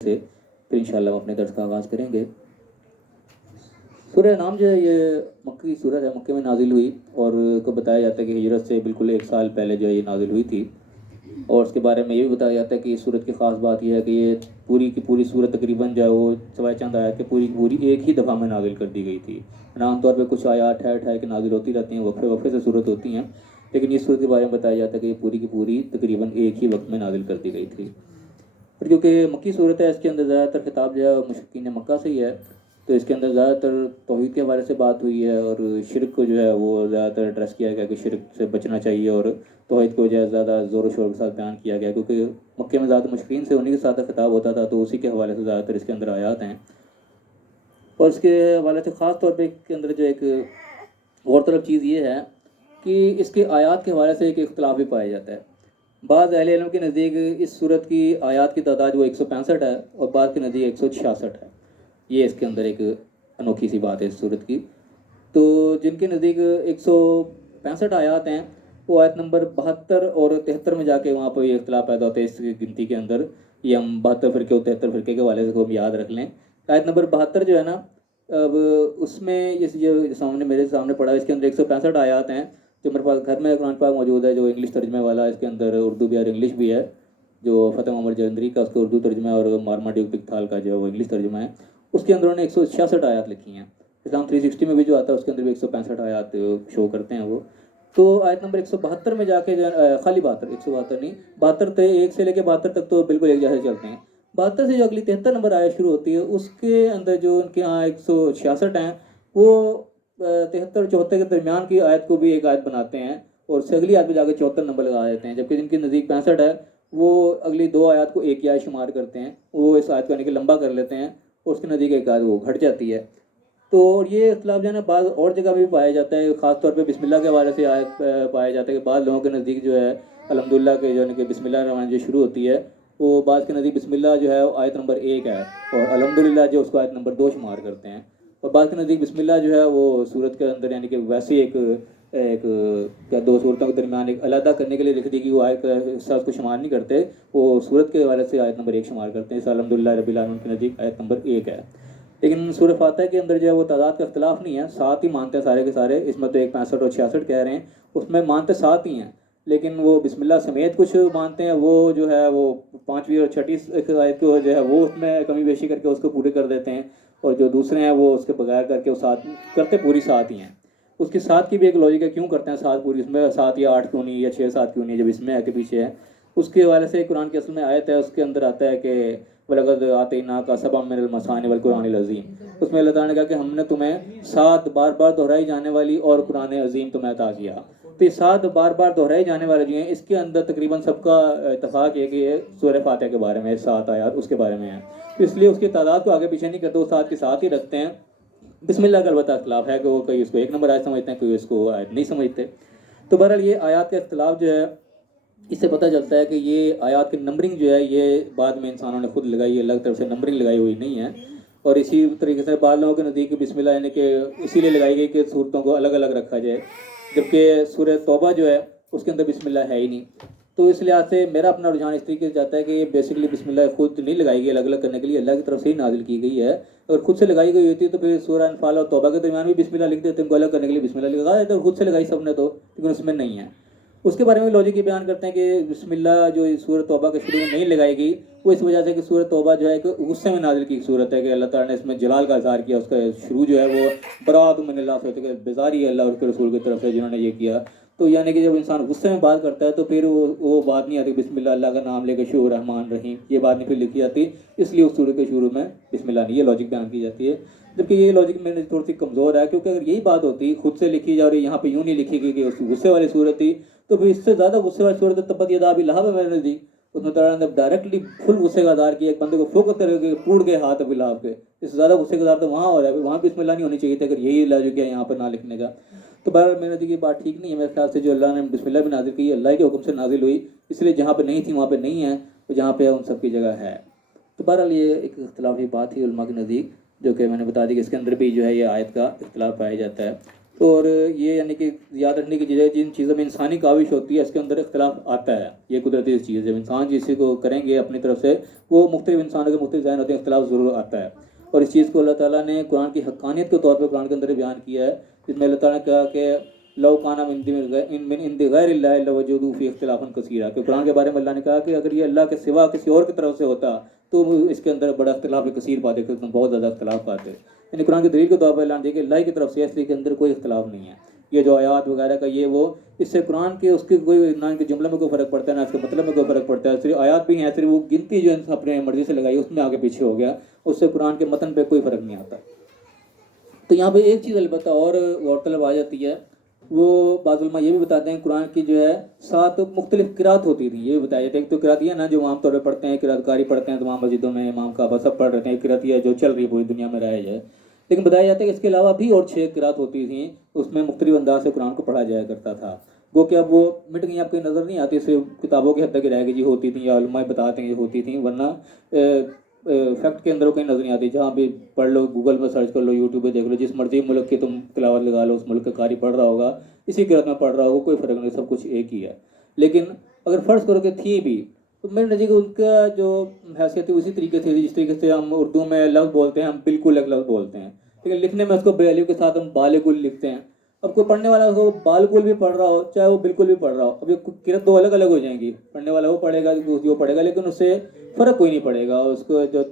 سے پھر انشاءاللہ ہم اپنے درس کا آغاز کریں گے۔ سورہ نام جو ہے یہ مکی سورت ہے، مکے میں نازل ہوئی اور کو بتایا جاتا ہے کہ ہجرت سے بالکل 1 سال پہلے جو ہے یہ نازل ہوئی تھی۔ اور اس کے بارے میں یہ بھی بتایا جاتا ہے کہ اس سورت کی خاص بات یہ ہے کہ یہ پوری کی پوری سورت تقریباً جو ہے وہ سوائے چند آیات کے پوری کی پوری ایک ہی دفعہ میں نازل کر دی گئی تھی۔ عام طور پہ کچھ آیات ٹھہر کے نازل ہوتی رہتی ہیں، وقفے وقفے سے صورت ہوتی ہیں، لیکن اس صورت کے بارے میں بتایا جاتا ہے کہ یہ پوری کی پوری تقریباً ایک ہی وقت میں نازل کر دی گئی تھی۔ اور کیونکہ مکی صورت ہے، اس کے اندر زیادہ تر خطاب جو ہے مشرکین مکہ سے ہی ہے، تو اس کے اندر زیادہ تر توحید کے حوالے سے بات ہوئی ہے اور شرک کو جو ہے وہ زیادہ تر ایڈریس کیا گیا کہ شرک سے بچنا چاہیے، اور توحید کو جو ہے زیادہ زور و شور کے ساتھ بیان کیا گیا، کیونکہ مکے میں زیادہ مشرکین سے انہی کے ساتھ خطاب ہوتا تھا، تو اسی کے حوالے سے زیادہ تر اس کے اندر آیات ہیں۔ اور اس کے حوالے سے خاص طور پہ اس کے اندر جو ایک غور طلب چیز یہ ہے کہ اس کے آیات کے حوالے سے ایک اختلاف بھی پایا جاتا ہے۔ بعض اہل علم کے نزدیک اس صورت کی آیات کی تعداد وہ 165 ہے اور بعض کے نزدیک 166 ہے۔ یہ اس کے اندر ایک انوکھی سی بات ہے اس صورت کی۔ تو جن کے نزدیک 165 آیات ہیں، وہ آیت نمبر 72 اور 73 میں جا کے وہاں پہ یہ اختلاف پیدا ہوتا ہے اس گنتی کے اندر۔ یہ ہم 72 فرقے اور 73 فرقے کے حوالے سے ہم یاد رکھ لیں۔ آیت نمبر 72 جو ہے نا، اب اس میں یہ سامنے میرے سامنے پڑا ہے، اس کے اندر 165 آیات ہیں جو میرے پاس گھر میں قرآن پاک موجود ہے، جو انگلش ترجمے والا ہے، اس کے اندر اردو بھی اور انگلش بھی ہے، جو فتح محمد جلندری کا اس کا اردو ترجمہ ہے اور مارماڈیو پکتھال کا جو ہے وہ انگلش ترجمہ ہے۔ اس کے اندر انہوں نے 166 آیات لکھی ہیں۔ اسلام 360 میں بھی جو آتا ہے اس کے اندر بھی 165 آیات شو کرتے ہیں وہ۔ تو آیت نمبر 172 میں جا کے خالی 72 172 نہیں، 72 تھے، 1 سے لے کے 72 تک تو بالکل ایک جیسے چلتے ہیں۔ 72 سے جو اگلی 73 نمبر آیت شروع ہوتی ہے، اس کے اندر جو ان کے ہاں 166 ہیں، وہ 73 74 کے درمیان کی آیت کو بھی ایک آیت بناتے ہیں اور اس سے اگلی آیت پہ جا کے 74 نمبر لگا دیتے ہیں، جبکہ جن کے نزدیک 65 ہے وہ اگلی 2 آیات کو ایک ہی آیت شمار کرتے ہیں، وہ اس آیت کو یعنی کہ لمبا کر لیتے ہیں اور اس کے نزدیک ایک آیت وہ گھٹ جاتی ہے۔ تو یہ اختلاف جو ہے نا بعض اور جگہ بھی پایا جاتا ہے، خاص طور پہ بسم اللہ کے حوالے سے آیت پایا جاتا ہے کہ بعض لوگوں کے نزدیک جو ہے الحمدللہ کے جو ہے کہ بسم اللہ الرحمن جو شروع ہوتی ہے، وہ بعض کے نزدیک بسم اللہ جو ہے آیت نمبر 1 ہے اور الحمدللہ جو اس کو آیت نمبر 2 شمار کرتے ہیں، اور بعض کے نزدیک بسم اللہ جو ہے وہ سورت کے اندر یعنی کہ ویسے ایک کیا 2 صورتوں کے درمیان ایک علیحدہ کرنے کے لیے لکھ دی کہ وہ آیت اس کو شمار نہیں کرتے، وہ سورت کے حوالے سے آیت نمبر 1 شمار کرتے ہیں، اس الحمدللہ رب العالمین کے نزدیک آیت نمبر 1 ہے۔ لیکن سورہ فاتحہ کے اندر جو ہے وہ تعداد کا اختلاف نہیں ہے، 7 ہی مانتے ہیں سارے کے سارے، اس میں تو ایک 65 اور 66 کہہ رہے ہیں، اس میں مانتے 7 ہی ہیں، لیکن وہ بسم اللہ سمیت کچھ مانتے ہیں، وہ جو ہے وہ 5ویں اور 6ٹھی آیت کو جو ہے وہ اس میں کمی بیشی کر کے اس کو پورے کر دیتے ہیں، اور جو دوسرے ہیں وہ اس کے بغیر کر کے وہ 7 کرتے پوری 7 ہی ہیں۔ اس کی 7 کی بھی ایک لاجک ہے، کیوں کرتے ہیں 7 پوری، اس میں 7 یا 8 کیوں نہیں یا 6 7 کیوں نہیں جب اس میں ہے کہ پیچھے ہے۔ اس کے حوالے سے قرآن کی اصل میں آیت ہے، اس کے اندر آتا ہے کہ وَلَقَدْ آتَيْنَاكَ سَبْعًا مِنَ الْمَثَانِِ وَالْقُرْآنِ الْعَظِيمِ، اس میں اللہ تعالیٰ نے کہا کہ ہم نے تمہیں 7 بار بار دہرائی جانے والی اور قرآن عظیم تمہیں عطا کیا۔ تو یہ 7 بار بار دہرائی جانے والے جو ہیں، اس کے اندر تقریباً سب کا اتفاق ہے کہ یہ سورہ فاتحہ کے بارے میں 7 آیات اس کے بارے میں ہیں، تو اس لیے اس کی تعداد کو آگے پیچھے نہیں کرتے، وہ 7 کے 7 ہی رکھتے ہیں۔ بسم اللہ کا البتہ اختلاف ہے کہ وہ کوئی اس کو 1 نمبر آیت سمجھتے ہیں، کوئی اس کو آیت نہیں سمجھتے۔ تو بہرحال یہ آیات کا اختلاف جو ہے اس سے پتہ چلتا ہے کہ یہ آیات کی نمبرنگ جو ہے یہ بعد میں انسانوں نے خود لگائی ہے، الگ طرف سے نمبرنگ لگائی ہوئی نہیں ہے، اور اسی طریقے سے بعض لوگوں کے نزدیک بسم اللہ یعنی کہ اسی لیے لگائی گئی کہ صورتوں کو الگ الگ رکھا جائے، جبکہ سورہ توبہ جو ہے اس کے اندر بسم اللہ ہے ہی نہیں۔ تو اس لحاظ سے میرا اپنا رجحان اس طریقے سے جاتا ہے کہ یہ بیسیکلی بسم اللہ خود نہیں لگائی گئی الگ الگ کرنے کے لیے، اللہ کی طرف سے ہی نازل کی گئی ہے، اور خود سے لگائی گئی ہوتی ہے تو پھر سورہ انفال اور توبہ کے درمیان بھی بسم اللہ لکھ دیتے ہیں، ان کو الگ کرنے کے لیے بسم اللہ لگا دیتے ہیں، خود سے لگائی سب نے تو، لیکن اس میں نہیں ہے۔ اس کے بارے میں لاجک یہ بیان کرتے ہیں کہ بسم اللہ جو سورہ توبہ کے شروع میں نہیں لگائی گئی، وہ اس وجہ سے کہ سورہ توبہ جو ہے ایک غصے میں نازل کی صورت ہے، کہ اللہ تعالیٰ نے اس میں جلال کا اظہار کیا، اس کا شروع جو ہے وہ برات من اللہ سے ہوتا ہے کہ بیزاری ہے اللہ اور اس کے رسول کی طرف سے جنہوں نے یہ کیا۔ تو یعنی کہ جب انسان غصے میں بات کرتا ہے تو پھر وہ بات نہیں آتی بسم اللہ اللہ کا نام لے کے شروع رحمان رحیم، یہ بات نہیں پھر لکھی جاتی، اس لیے اس سورہ کے شروع میں بسم اللہ نہیں، یہ لاجک بیان کی جاتی ہے، جبکہ یہ لاجک میں نے تھوڑی سی کمزور ہے، کیونکہ اگر یہی بات ہوتی خود سے لکھی جا رہی، یہاں پہ یوں نہیں لکھی گئی کہ اس غصے والی صورت تھی، تو پھر اس سے زیادہ غصے والی صورت تبت یدا ابی لہب ہے میرے نزدیک، اس میں تعالیٰ نے ڈائریکٹلی فل غصے کا اظہار کیا، ایک بندے کو فوکس کر کے ٹوٹ گئے ہاتھ ابی لہب کے، اس سے زیادہ غصے کا اظہار تو وہاں ہو رہا ہے، وہاں بسم اللہ نہیں ہونی چاہیے تھی اگر یہی لاجک ہے یہاں پر نہ لکھنے کا۔ تو بہرحال میرے نزدیک یہ بات ٹھیک نہیں ہے، میرے خیال سے جو اللہ نے بسم اللہ بھی نازل کی اللہ کے حکم سے نازل ہوئی، اس لیے جہاں پہ نہیں تھی وہاں پہ نہیں ہے، تو جہاں پہ ان سب کی جگہ ہے۔ تو بہرحال یہ ایک اختلافی بات تھی علماء کے نزدیک، جو کہ میں نے بتا دی کہ اس کے اندر بھی جو ہے یہ آیت کا اختلاف پایا جاتا ہے۔ اور یہ یعنی کہ یاد رکھنے کی چیز ہے جن چیزوں میں انسانی کاوش ہوتی ہے اس کے اندر اختلاف آتا ہے، یہ قدرتی چیز ہے، جب انسان جسی کو کریں گے اپنی طرف سے وہ مختلف انسانوں کے مختلف ذہن ہوتے ہیں، اختلاف ضرور آتا ہے، اور اس چیز کو اللہ تعالیٰ نے قرآن کی حقانیت کے طور پہ قرآن کے اندر بیان کیا ہے، جس میں اللہ تعالیٰ نے کہا کہ لو کانا من عند غیر اللہ لوجدوا فی اختلافا کثیرا، کہ قرآن کے بارے میں اللہ نے کہا کہ اگر یہ اللہ کے سوا کسی اور کی طرف سے ہوتا تو اس کے اندر بڑا اختلاف کثیر پاتے، بہت زیادہ اختلاف پاتے، یعنی قرآن کی دلیل کے طور پر اللہ نے دیکھا کہ اللہ کی طرف سے اس لیے کے اندر کوئی اختلاف نہیں ہے، یہ جو آیات وغیرہ کا یہ وہ اس سے قرآن کے اس کے کوئی نہ ان کے جملے میں کوئی فرق پڑتا ہے نہ اس کے مطلب میں کوئی فرق پڑتا ہے، صرف آیات بھی ہیں، صرف وہ گنتی جو اپنے مرضی سے لگائی اس میں آگے پیچھے ہو گیا، اس سے قرآن کے متن پہ کوئی فرق نہیں آتا۔ تو یہاں پہ ایک چیز البتہ اور غور طلب آ جاتی ہے، وہ بعض علماء یہ بھی بتاتے ہیں قرآن کی جو ہے 7 مختلف قرات ہوتی تھیں، یہ بھی بتایا جاتا ہے، ایک تو قرات یہ ہے نا جو عام طور پہ پڑھتے ہیں، قرات کاری پڑھتے ہیں تمام مسجدوں میں، امام کعبہ سب پڑھ رہے ہیں، قرات یہ جو چل رہی ہے پوری دنیا میں رائج ہے، لیکن بتایا جاتا ہے کہ اس کے علاوہ بھی اور 6 قرات ہوتی تھیں، اس میں مختلف انداز سے قرآن کو پڑھا جایا کرتا تھا، گو کہ اب وہ مٹ گئی، آپ کو نظر نہیں آتی، صرف کتابوں کی حد تک رہ گئی جی ہوتی تھیں یا علماء بتاتے ہیں یہ ہوتی تھیں، ورنہ فیکٹ کے اندر وہ کہیں نظر نہیں آتی، جہاں بھی پڑھ لو، گوگل میں سرچ کر لو، یوٹیوب پہ دیکھ لو، جس مرضی ملک کی تم تلاوت لگا لو، اس ملک کا قاری پڑھ رہا ہوگا، اسی قرات میں پڑھ رہا ہوگا، کوئی فرق نہیں، سب کچھ ایک ہی ہے، لیکن اگر فرض کرو کہ تھی بھی تو میرے نزدیک ان کا جو حیثیت ہے اسی طریقے سے جس طریقے سے ہم اردو میں لفظ بولتے ہیں، ہم بالکل ایک لفظ بولتے ہیں، لیکن لکھنے میں اس کو بے الف کے ساتھ ہم بالکل لکھتے ہیں، اب کوئی پڑھنے والا ہو بالکل بھی پڑھ رہا ہو چاہے وہ بالکل بھی پڑھ رہا ہو، اب یہ قرات 2 الگ الگ ہو جائیں گی، پڑھنے والا وہ پڑھے گا وہ پڑھے گا، لیکن اس سے فرق کوئی نہیں پڑے گا، اس کو جو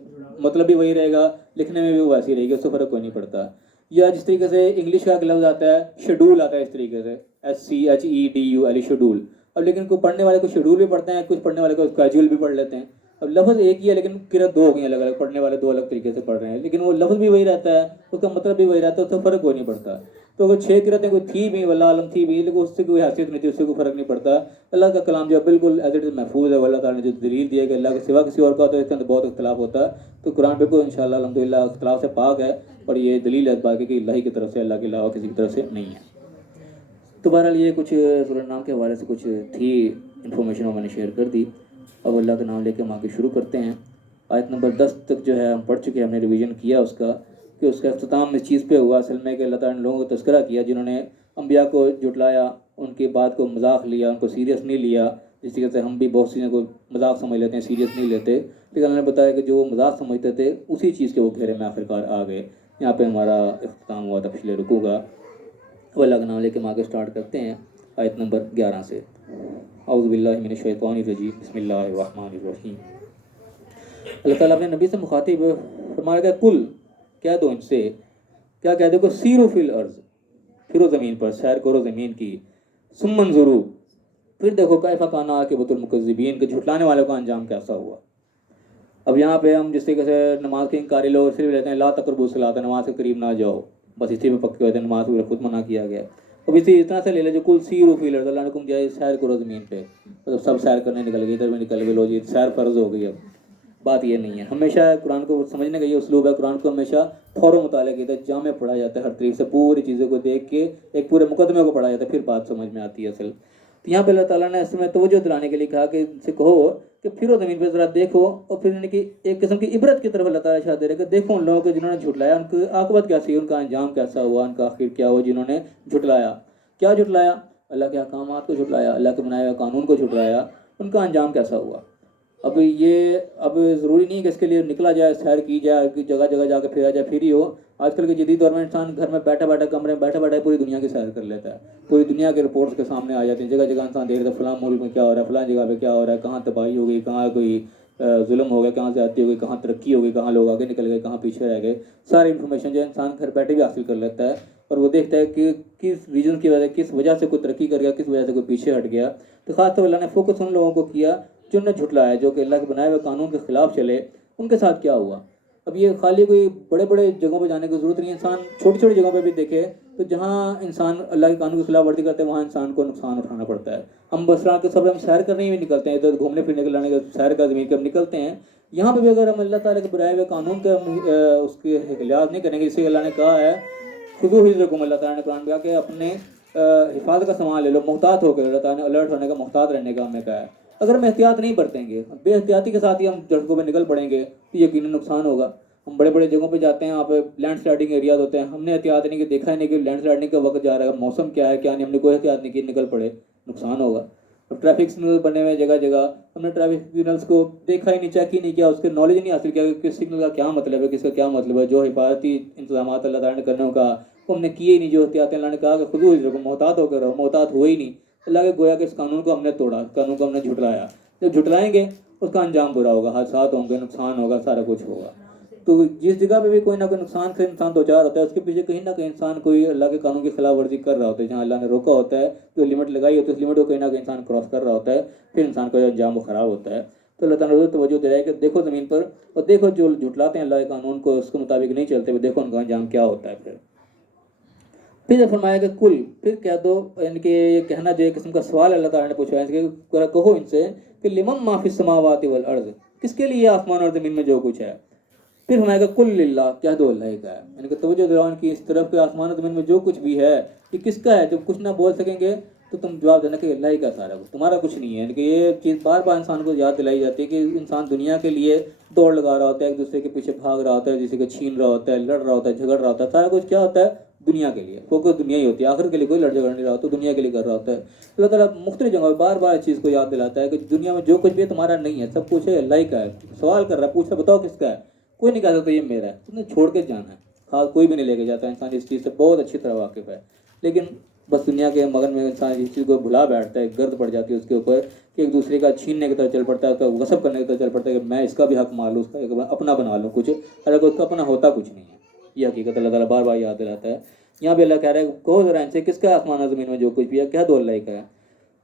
مطلب بھی وہی رہے گا، لکھنے میں بھی وہ ویسی رہے گی، اس سے فرق کوئی نہیں پڑتا۔ یا جس طریقے سے انگلش کا ایک لفظ آتا ہے شیڈول آتا ہے اس طریقے سے SCHEDUL شیڈول، اب لیکن کوئی پڑھنے والے کو شیڈول بھی پڑھتے ہیں، کچھ پڑھنے والے کو کیجول بھی پڑھ لیتے ہیں، اب لفظ ایک ہی ہے لیکن قرات 2 ہو گئی الگ الگ، پڑھنے والے 2 الگ طریقے سے پڑھ رہے ہیں، لیکن وہ لفظ بھی وہی رہتا ہے، اس کا مطلب بھی وہی رہتا ہے، اس سے فرق کوئی نہیں پڑتا۔ تو اگر 6 قراتیں کوئی تھی بھی واللہ عالم تھی بھی، لیکن اس سے کوئی حیثیت نہیں تھی، اس سے کوئی فرق نہیں پڑتا، اللہ کا کلام جو ہے بالکل ایز اٹ از محفوظ ہے، اللہ تعالیٰ نے جو دلیل دی ہے کہ اللہ کے سوا کسی اور کا ہوتا ہے اس کے اندر بہت اختلاف ہوتا ہے، تو قرآن بالکل انشاءاللہ الحمدللہ اختلاف سے پاک ہے، اور یہ دلیل ہے اس بات کی کہ اللہ کی طرف سے، اللہ کے علاوہ کسی کی طرف سے نہیں ہے۔ تو بہرحال یہ کچھ سورہ نام کے حوالے سے کچھ تھی انفارمیشن وہ میں نے شیئر کر دی، اب اللہ کا نام لے کے ہم آگے شروع کرتے ہیں۔ آیت نمبر 10 تک جو ہے ہم پڑھ چکے ہیں، ہم نے ریویژن کیا اس کا، کہ اس کا اختتام اس چیز پہ ہوا اصل میں کہ اللہ تعالیٰ نے لوگوں کو تذکرہ کیا جنہوں نے انبیاء کو جھٹلایا، ان کی بات کو مذاق لیا، ان کو سیریس نہیں لیا، جس طریقے سے ہم بھی بہت سی چیزوں کو مذاق سمجھ لیتے ہیں، سیریس نہیں لیتے، لیکن اللہ نے بتایا کہ جو وہ مذاق سمجھتے تھے اسی چیز کے وہ گھیرے میں آخرکار آ گئے۔ یہاں پہ ہمارا اختتام ہوا تھا پچھلے رکوع کا، وہ اللہ کا نام لے کے ہم آگے اسٹارٹ کرتے ہیں آیت نمبر 11 سے۔ اعوذ باللہ من الشیطان الرجیم، بسم اللہ الرحمن الرحیم۔ اللہ تعالیٰ اپنے نبی سے مخاطب فرمایا کہ کل کہہ دو ان سے، کیا کہہ دو کہ سیرو فی الارض، پھرو زمین پر، سیر کرو زمین کی، ثم انظروا، پھر دیکھو کیف کان عاقبۃ المکذبین، کہ جھٹلانے والوں کا انجام کیسا ہوا۔ اب یہاں پہ ہم جس طریقے سے نماز کے انکاری لوگ صرف لیتے ہیں لا تقربوا الصلاۃ، نماز کے قریب نہ جاؤ، بس اسی میں پکے ہوتے ہیں، نماز کو خود منع کیا گیا۔ اب اسی طرح سے لے لے جو کل سیرو فی الارض، اللہ نے حکم دیا سیر کرو زمین پہ، مطلب سب سیر کرنے نکل گئے، ادھر میں نکل گئے، لو جی سیر فرض ہو گئی۔ اب بات یہ نہیں ہے، ہمیشہ قرآن کو سمجھنے کا یہ اسلوب ہے، قرآن کو ہمیشہ فورا مطالعہ کیا جاتا ہے، جامع پڑھا جاتا ہے، ہر طریقے سے پوری چیزوں کو دیکھ کے ایک پورے مقدمے کو پڑھا جاتا ہے، پھر بات سمجھ میں آتی ہے اصل۔ تو یہاں پہ اللہ تعالیٰ نے اس میں توجہ دلانے کے لیے کہا کہ ان سے کہو کہ پھرو زمین پہ ذرا دیکھو، اور پھر یعنی کہ ایک قسم کی عبرت کی طرف اللہ تعالیٰ اشارہ دے رہے کہ دیکھو ان لوگوں کو جنہوں نے جھٹلایا، ان کی عاقبت کیسی ہے، ان کا انجام کیسا ہوا، ان کا آخر کیا ہوا، جنہوں نے جھٹلایا۔ کیا جھٹلایا؟ اللہ کے احکامات کو جھٹلایا، اللہ کے بنائے ہوئے قانون کو جھٹلایا، ان کا انجام کیسا ہوا۔ اب ضروری نہیں کہ اس کے لیے نکلا جائے، سیر کی جائے، جگہ جگہ جا کے پھرا جائے، پھر ہی ہو۔ آج کل کے جدید دور میں انسان گھر میں بیٹھا بیٹھا، کمرے میں بیٹھا بیٹھا پوری دنیا کی سیر کر لیتا ہے، پوری دنیا کے رپورٹس کے سامنے آ جاتی ہیں، جگہ جگہ انسان دیکھ رہتا ہے فلاں ملک میں کیا ہو رہا ہے، فلاں جگہ پہ کیا ہو رہا ہے، کہاں تباہی ہو گئی، کہاں کوئی ظلم ہو گیا، کہاں زیادتی ہو گئی، کہاں ترقی ہو گئی، کہاں لوگ آگے نکل گئے، کہاں پیچھے رہ گئے، ساری انفارمیشن جو ہے انسان گھر بیٹھے بھی حاصل کر لیتا ہے، اور وہ دیکھتا ہے کہ کس ریجن کی وجہ، کس وجہ سے کوئی ترقی کر گیا، کس وجہ سے کوئی پیچھے ہٹ گیا۔ تو خاص طور پر اللہ نے فوکس ان لوگوں کو کیا جنہوں نے جھٹلایا، جو کہ اللہ کے بنائے ہوئے قانون کے خلاف چلے، ان کے ساتھ کیا ہوا۔ اب یہ خالی کوئی بڑے بڑے جگہوں پہ جانے کی ضرورت نہیں ہے، انسان چھوٹی چھوٹی جگہوں پہ بھی دیکھے تو جہاں انسان اللہ کے قانون کی خلاف ورزی کرتے ہیں وہاں انسان کو نقصان اٹھانا پڑتا ہے۔ ہم بس رات کے سب ہم سیر کرنے ہی نکلتے ہیں، ادھر گھومنے پھرنے کے لانے کا سیر کا زمین کے ہم نکلتے ہیں، یہاں پہ بھی اگر ہم اللہ تعالیٰ کے بنائے ہوئے قانون کا اس کے لحاظ نہیں کریں گے، جسے اللہ نے کہا ہے خذوا حذرکم، اللہ تعالیٰ نے قرآن میں کہا کہ اپنے حفاظت کا سامان لے لو، محتاط ہو کے، اللہ تعالیٰ نے الرٹ ہونے کا، محتاط رہنے کا ہمیں کہا ہے۔ اگر ہم احتیاط نہیں برتیں گے، بے احتیاطی کے ساتھ ہی ہم سڑکوں پہ نکل پڑیں گے تو یقیناً نقصان ہوگا۔ ہم بڑے بڑے جگہوں پہ جاتے ہیں، وہاں پہ لینڈ سلائڈنگ ایریاز ہوتے ہیں، ہم نے احتیاط نہیں کہ دیکھا ہی نہیں کہ لینڈ سلائڈنگ کا وقت جا رہا ہے، موسم کیا ہے کیا نہیں، ہم نے کوئی احتیاط نہیں کی، نکل پڑے، نقصان ہوگا۔ اب ٹریفک سگنل بنے ہوئے جگہ جگہ، ہم نے ٹریفک سگنلس کو دیکھا ہی نہیں، چیک ہی نہیں کیا، اس کے نالج نہیں حاصل کیا کہ کس سگنل کا کیا مطلب ہے، کس کا کیا مطلب ہے۔ جو حفاظتی انتظامات اللہ تعالیٰ نے کرنے کو کہا وہ ہم نے کیے ہی نہیں، جو احتیاطیں اللہ نے کہا کہ خود رکھو، محتاط ہو کر رہو، محتاط ہوئے ہی نہیں۔ اللہ کے گویا کہ اس قانون کو ہم نے توڑا، قانون کو ہم نے جھٹلایا۔ جب جھٹلائیں گے اس کا انجام برا ہوگا، حادثات ہوں گے، نقصان ہوگا، سارا کچھ ہوگا۔ تو جس جگہ پہ بھی کوئی نہ کوئی نقصان سے انسان دو چار ہوتا ہے، اس کے پیچھے کہیں نہ کہیں انسان کوئی اللہ کے قانون کی خلاف ورزی کر رہا ہوتا ہے، جہاں اللہ نے روکا ہوتا ہے، جو لمٹ لگائی ہوتی ہے اس لمٹ کو کہیں نہ کہیں انسان کراس کر رہا ہوتا ہے، پھر انسان کا جو انجام وہ خراب ہوتا ہے۔ تو اللہ تعالیٰ نے توجہ دے رہا ہے کہ دیکھو زمین پر، اور دیکھو جو جھٹلاتے ہیں اللہ کے قانون کو، اس کے مطابق نہیں چلتے ہوئے، دیکھو ان کا انجام کیا ہوتا ہے۔ پھر فرمایا کہ کل، پھر کہہ دو، یعنی کہ یہ کہنا جو ایک قسم کا سوال اللہ تعالیٰ نے پوچھا ہے کہ کہو ان سے کہ لمن ما فی السماوات والارض، کس کے لیے آسمان اور زمین میں جو کچھ ہے۔ پھر فرمایا کہ کل للہ، کہہ دو اللہ کا ہے، یعنی کہ توجہ دلاؤ کی اس طرف کہ آسمان اور زمین میں جو کچھ بھی ہے یہ کس کا ہے۔ جب کچھ نہ بول سکیں گے تو تم جواب دینا کہ اللہ ہی کا سارا کچھ، تمہارا کچھ نہیں ہے۔ یعنی کہ یہ چیز بار بار انسان کو یاد دلائی جاتی ہے کہ انسان دنیا کے لیے دوڑ لگا رہا ہوتا ہے، ایک دوسرے کے پیچھے بھاگ رہا ہوتا ہے، جسے کو چھین رہا ہوتا ہے، لڑ رہا ہوتا ہے، جھگڑ رہا ہوتا ہے، سارا کچھ کیا ہوتا ہے دنیا کے لیے، فوکس دنیا ہی ہوتی ہے، آخر کے لیے کوئی لڑ جھگڑ نہیں رہا ہوتا، دنیا کے لیے کر رہا ہوتا ہے۔ اللہ تعالیٰ مختلف جگہوں بار بار اس چیز کو یاد دلاتا ہے کہ دنیا میں جو کچھ بھی ہے تمہارا نہیں ہے، سب کچھ ہے اللہ ہی کا ہے۔ سوال کر رہا ہے، پوچھ رہا ہے بتاؤ کس کا ہے، کوئی نہیں کہہ سکتا یہ میرا ہے، تم نے چھوڑ کے جانا ہے، خاص کوئی بھی نہیں لے کے جاتا۔ انسان اس چیز سے بہت اچھی طرح واقف ہے، لیکن بس دنیا کے مگن میں انسان اس چیز کو بھلا بیٹھتا ہے، گرد پڑ جاتی ہے اس کے اوپر کہ ایک دوسرے کا چھیننے کی طرف چل پڑتا ہے، اس کا غصب کرنے کی طرف چل پڑتا ہے کہ میں اس کا بھی حق مان لوں، اس کا اپنا بنا لوں کچھ، اگر اس کا اپنا ہوتا کچھ نہیں ہے۔ یہ حقیقت اللہ تعالیٰ بار بار یاد دلاتا ہے۔ یہاں بھی اللہ کہہ رہا ہے کہو ذرا ان سے کس کا آسمان و زمین میں جو کچھ بھی ہے، کہہ دو اللہ ہی کا ہے۔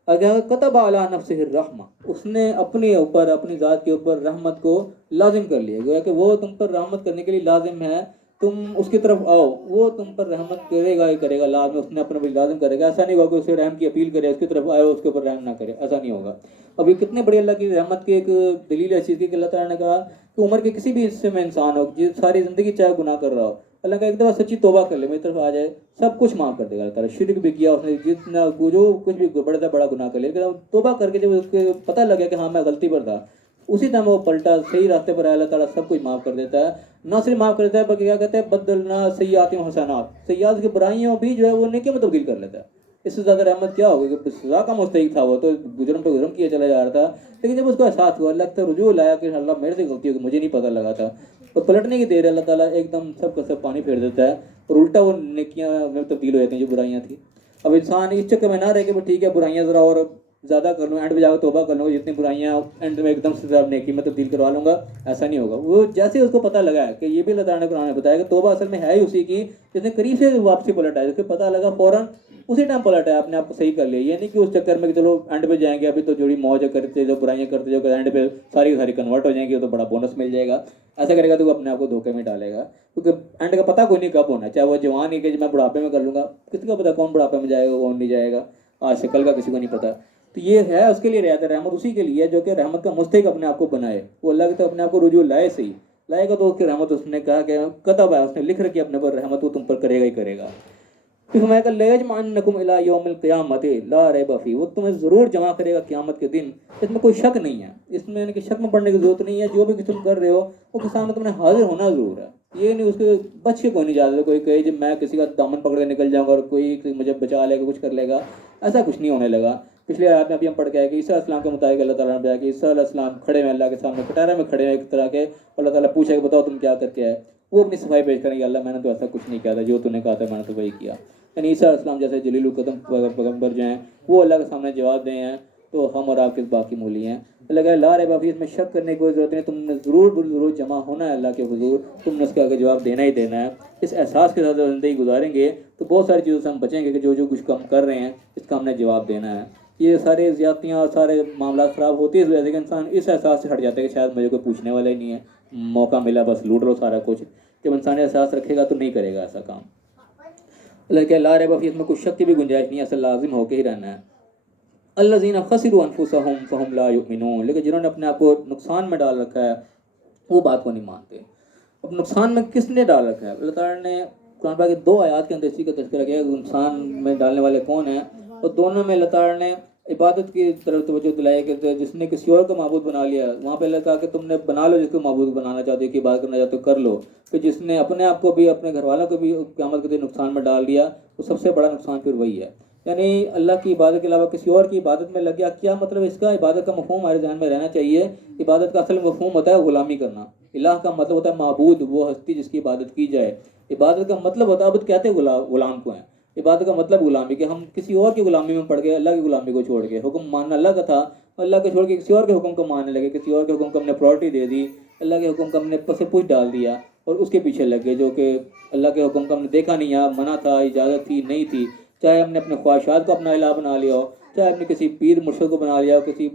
اگر کتب علی نفسہ الرحمہ، اس نے اپنے اوپر، اپنی ذات کے اوپر رحمت کو لازم کر لیا، گویا کہ وہ تم پر رحمت کرنے کے لیے لازم ہے، تم اس کی طرف آؤ، وہ تم پر رحمت کرے گا ہی کرے گا، لازم اس نے اپنے پر لازم کرے گا۔ ایسا نہیں ہوگا کہ اسے رحم کی اپیل کرے، اس کی طرف آئے اس کے اوپر رحم نہ کرے، ایسا نہیں ہوگا۔ اب یہ کتنے بڑی اللہ کی رحمت کی ایک دلیل ہے اس چیز کی کہ اللہ تعالیٰ نے کہا کہ عمر کے کسی بھی حصے میں انسان ہو، جس ساری زندگی چاہے گناہ کر رہا ہو، اللہ کا ایک دفعہ سچی توبہ کر لے، میری طرف آ جائے، سب کچھ معاف کر دے گا اللہ تعالیٰ۔ شرک بھی کیا اس نے، جتنا جو کچھ بھی بڑا سے بڑا گناہ کر لے، لیکن توبہ کر کے جب اس کو پتہ لگے کہ ہاں میں غلطی پر تھا، اسی ٹائم وہ پلٹا، صحیح راستے پر آیا، اللہ تعالیٰ سب کچھ معاف کر دیتا ہے۔ نہ صرف معاف کر دیتا ہے بلکہ کیا کہتے ہیں بدلنا سیئات و حسنات، سیئات کی برائیوں بھی جو ہے وہ نیکیوں میں تبدیل کر لیتا ہے۔ اس سے زیادہ رحمت کیا ہوگی کہ سزا کا مستحق تھا، وہ تو جرم پہ جرم کیا چلا جا رہا تھا، لیکن جب اس کو احساس ہوا، اللہ کا رجوع لایا کہ اللہ میرے سے غلطی ہوگی، مجھے نہیں پتہ لگا تھا، اور پلٹنے کی دیر ہے، اللہ تعالیٰ ایک دم سب کا سب پانی پھیر دیتا ہے، اور الٹا وہ نیکیاں میں تبدیل ہو جاتی ہیں جو برائیاں تھیں۔ اب انسان اس چکر میں نہ رہے کہ ٹھیک ہے برائیاں ذرا اور زیادہ کر لوں، اینڈ پہ جا کے توبہ کر لوں، جتنی برائیاں اینڈ میں ایک دم سے زیادہ نیکی میں تبدیل کروا لوں گا، ایسا نہیں ہوگا۔ وہ جیسے اس کو پتہ لگا ہے کہ یہ بھی اللہ تعالیٰ نے قرآن میں بتایا کہ توبہ اصل میں ہے ہی اسی کی جس نے قریب سے واپسی پلٹ ہے، جس کو پتہ لگا فوراً اسی ٹائم پلٹ ہے، اپنے آپ کو صحیح کر لیا۔ یہ نہیں کہ اس چکر میں کہ چلو اینڈ پہ جائیں گے، ابھی تو جوڑی موج کرتے جو برائیاں کرتے جو اینڈ پہ ساری ساری کنورٹ ہو جائیں گی تو بڑا بونس مل جائے گا، ایسا کرے گا تو وہ اپنے آپ کو دھوکے میں ڈالے گا، کیونکہ اینڈ کا پتہ کوئی نہیں کب ہونا ہے، چاہے وہ جوان ہی کہ میں بڑھاپے میں کر لوں گا، کسی کو پتہ کون بڑھاپے میں جائے گا کون نہیں جائے گا، آج سے کل کا کسی کو نہیں پتہ۔ تو یہ ہے اس کے لیے رعایت رحمت اسی کے لیے جو کہ رحمت کا مستحق اپنے آپ کو بنائے، وہ اللہ کی طرف اپنے آپ کو رجوع لائے، صحیح لائے گا تو اس کی رحمت اس نے کہا کہ کتب ہے، اس نے لکھ رکھی اپنے پر رحمت، وہ تم پر کرے گا ہی کرے گا۔ پھر فرمایا کہ لیجمعنکم الی یوم القیامۃ لا ریب فیہ، وہ تمہیں ضرور جمع کرے گا قیامت کے دن، اس میں کوئی شک نہیں ہے، اس میں شک میں پڑنے کی ضرورت نہیں ہے، جو بھی تم کر رہے ہو وہ کے سامنے تم نے حاضر ہونا ضرور ہے۔ یہ نہیں اس کے بچ کے کوئی نہیں جاتا، کوئی کہے جب میں کسی کا دامن پکڑ کے نکل جاؤں گا اور کوئی مجھے بچا لے گا کچھ کر لے گا، ایسا کچھ نہیں ہونے لگا۔ پچھلے آیات میں ابھی ہم پڑھ کے آئے کہ عیسیٰ علیہ السلام کے مطابق اللہ تعالیٰ نے بتایا کہ عیسیٰ علیہ السلام کھڑے ہیں اللہ کے سامنے، کٹہرے میں کھڑے ہیں ایک طرح کے، اللہ تعالیٰ پوچھے کہ بتاؤ تم کیا کر کے آئے، وہ اپنی صفائی پیش کریں گے، اللہ میں نے تو ایسا کچھ نہیں کیا تھا، جو تم نے کہا تھا میں نے تو وہی کیا۔ یعنی عیسیٰ علیہ السلام جیسے جلیل القدر پیغمبر جو ہیں وہ اللہ کے سامنے جواب دیں ہیں، تو ہم اور آپ کس باقی مولی ہیں۔ اللہ کہا لا ریب فیہ، اس میں شک کرنے کی کوئی ضرورت نہیں، تم نے ضرور جمع ہونا ہے اللہ کے حضور، تم نے اس کا جواب دینا ہی دینا ہے۔ اس احساس کے ساتھ زندگی گزاریں گے تو بہت ساری چیزوں سے ہم بچیں گے کہ جو کچھ ہم کر رہے ہیں اس کا ہم نے جواب دینا ہے۔ یہ سارے زیادتیاں اور سارے معاملات خراب ہوتی ہے اس وجہ سے کہ انسان اس احساس سے ہٹ جاتا ہے کہ شاید مجھے کوئی پوچھنے والا ہی نہیں ہے، موقع ملا بس لوٹ لو سارا کچھ۔ جب انسان احساس رکھے گا تو نہیں کرے گا ایسا کام۔ اللہ کہ لا ریب فیہ، اس میں کوئی شک کی بھی گنجائش نہیں ہے، اصل لازم ہو کے ہی رہنا ہے۔ الذین خسروا انفسهم فهم لا یؤمنون، لیکن جنہوں نے اپنے آپ کو نقصان میں ڈال رکھا ہے وہ بات کو نہیں مانتے۔ اب نقصان میں کس نے ڈال رکھا ہے؟ اللہ تعالیٰ نے قرآن پاک کی 2 آیات کے اندر اسی کا تذکرہ کیا کہ انسان میں ڈالنے والے کون ہیں، اور دونوں میں اللہ تعالیٰ نے عبادت کی طرف توجہ دلائی کہ جس نے کسی اور کو معبود بنا لیا، وہاں پہ اللہ کہا کہ تم نے بنا لو جس کو معبود بنانا چاہتے ہو، کہ عبادت کرنا چاہتے ہو کر لو. کہ جس نے اپنے آپ کو بھی اپنے گھر والوں کو بھی قیامت کے دن نقصان میں ڈال دیا، وہ سب سے بڑا نقصان پھر وہی ہے. یعنی اللہ کی عبادت کے علاوہ کسی اور کی عبادت میں لگ گیا. کیا مطلب اس کا؟ عبادت کا مفہوم ہمارے ذہن میں رہنا چاہیے. عبادت کا اصل مفہوم ہوتا ہے غلامی کرنا. الہ کا مطلب ہوتا ہے معبود، وہ ہستی جس کی عبادت کی جائے. عبادت کا مطلب ہوتا ہے، اب کہتے ہیں غلام کو ہیں. عبادت کا مطلب غلامی، کہ ہم کسی اور کی غلامی میں پڑ گئے، اللہ کی غلامی کو چھوڑ کے. حکم ماننا اللہ کا تھا، اللہ کے چھوڑ کے کسی اور کے حکم کو ماننے لگے، کسی اور کے حکم کو ہم نے پرائورٹی دے دی، اللہ کے حکم کو ہم نے پس پوچھ ڈال دیا اور اس کے پیچھے لگ گئے، جو کہ اللہ کے حکم کو ہم نے دیکھا نہیں، یہاں منع تھا، اجازت تھی، نہیں تھی. چاہے ہم نے اپنے خواہشات کو اپنا الہ بنا لیا ہو، چاہے ہم نے کسی پیر مرشد کو بنا لیا ہو، کسی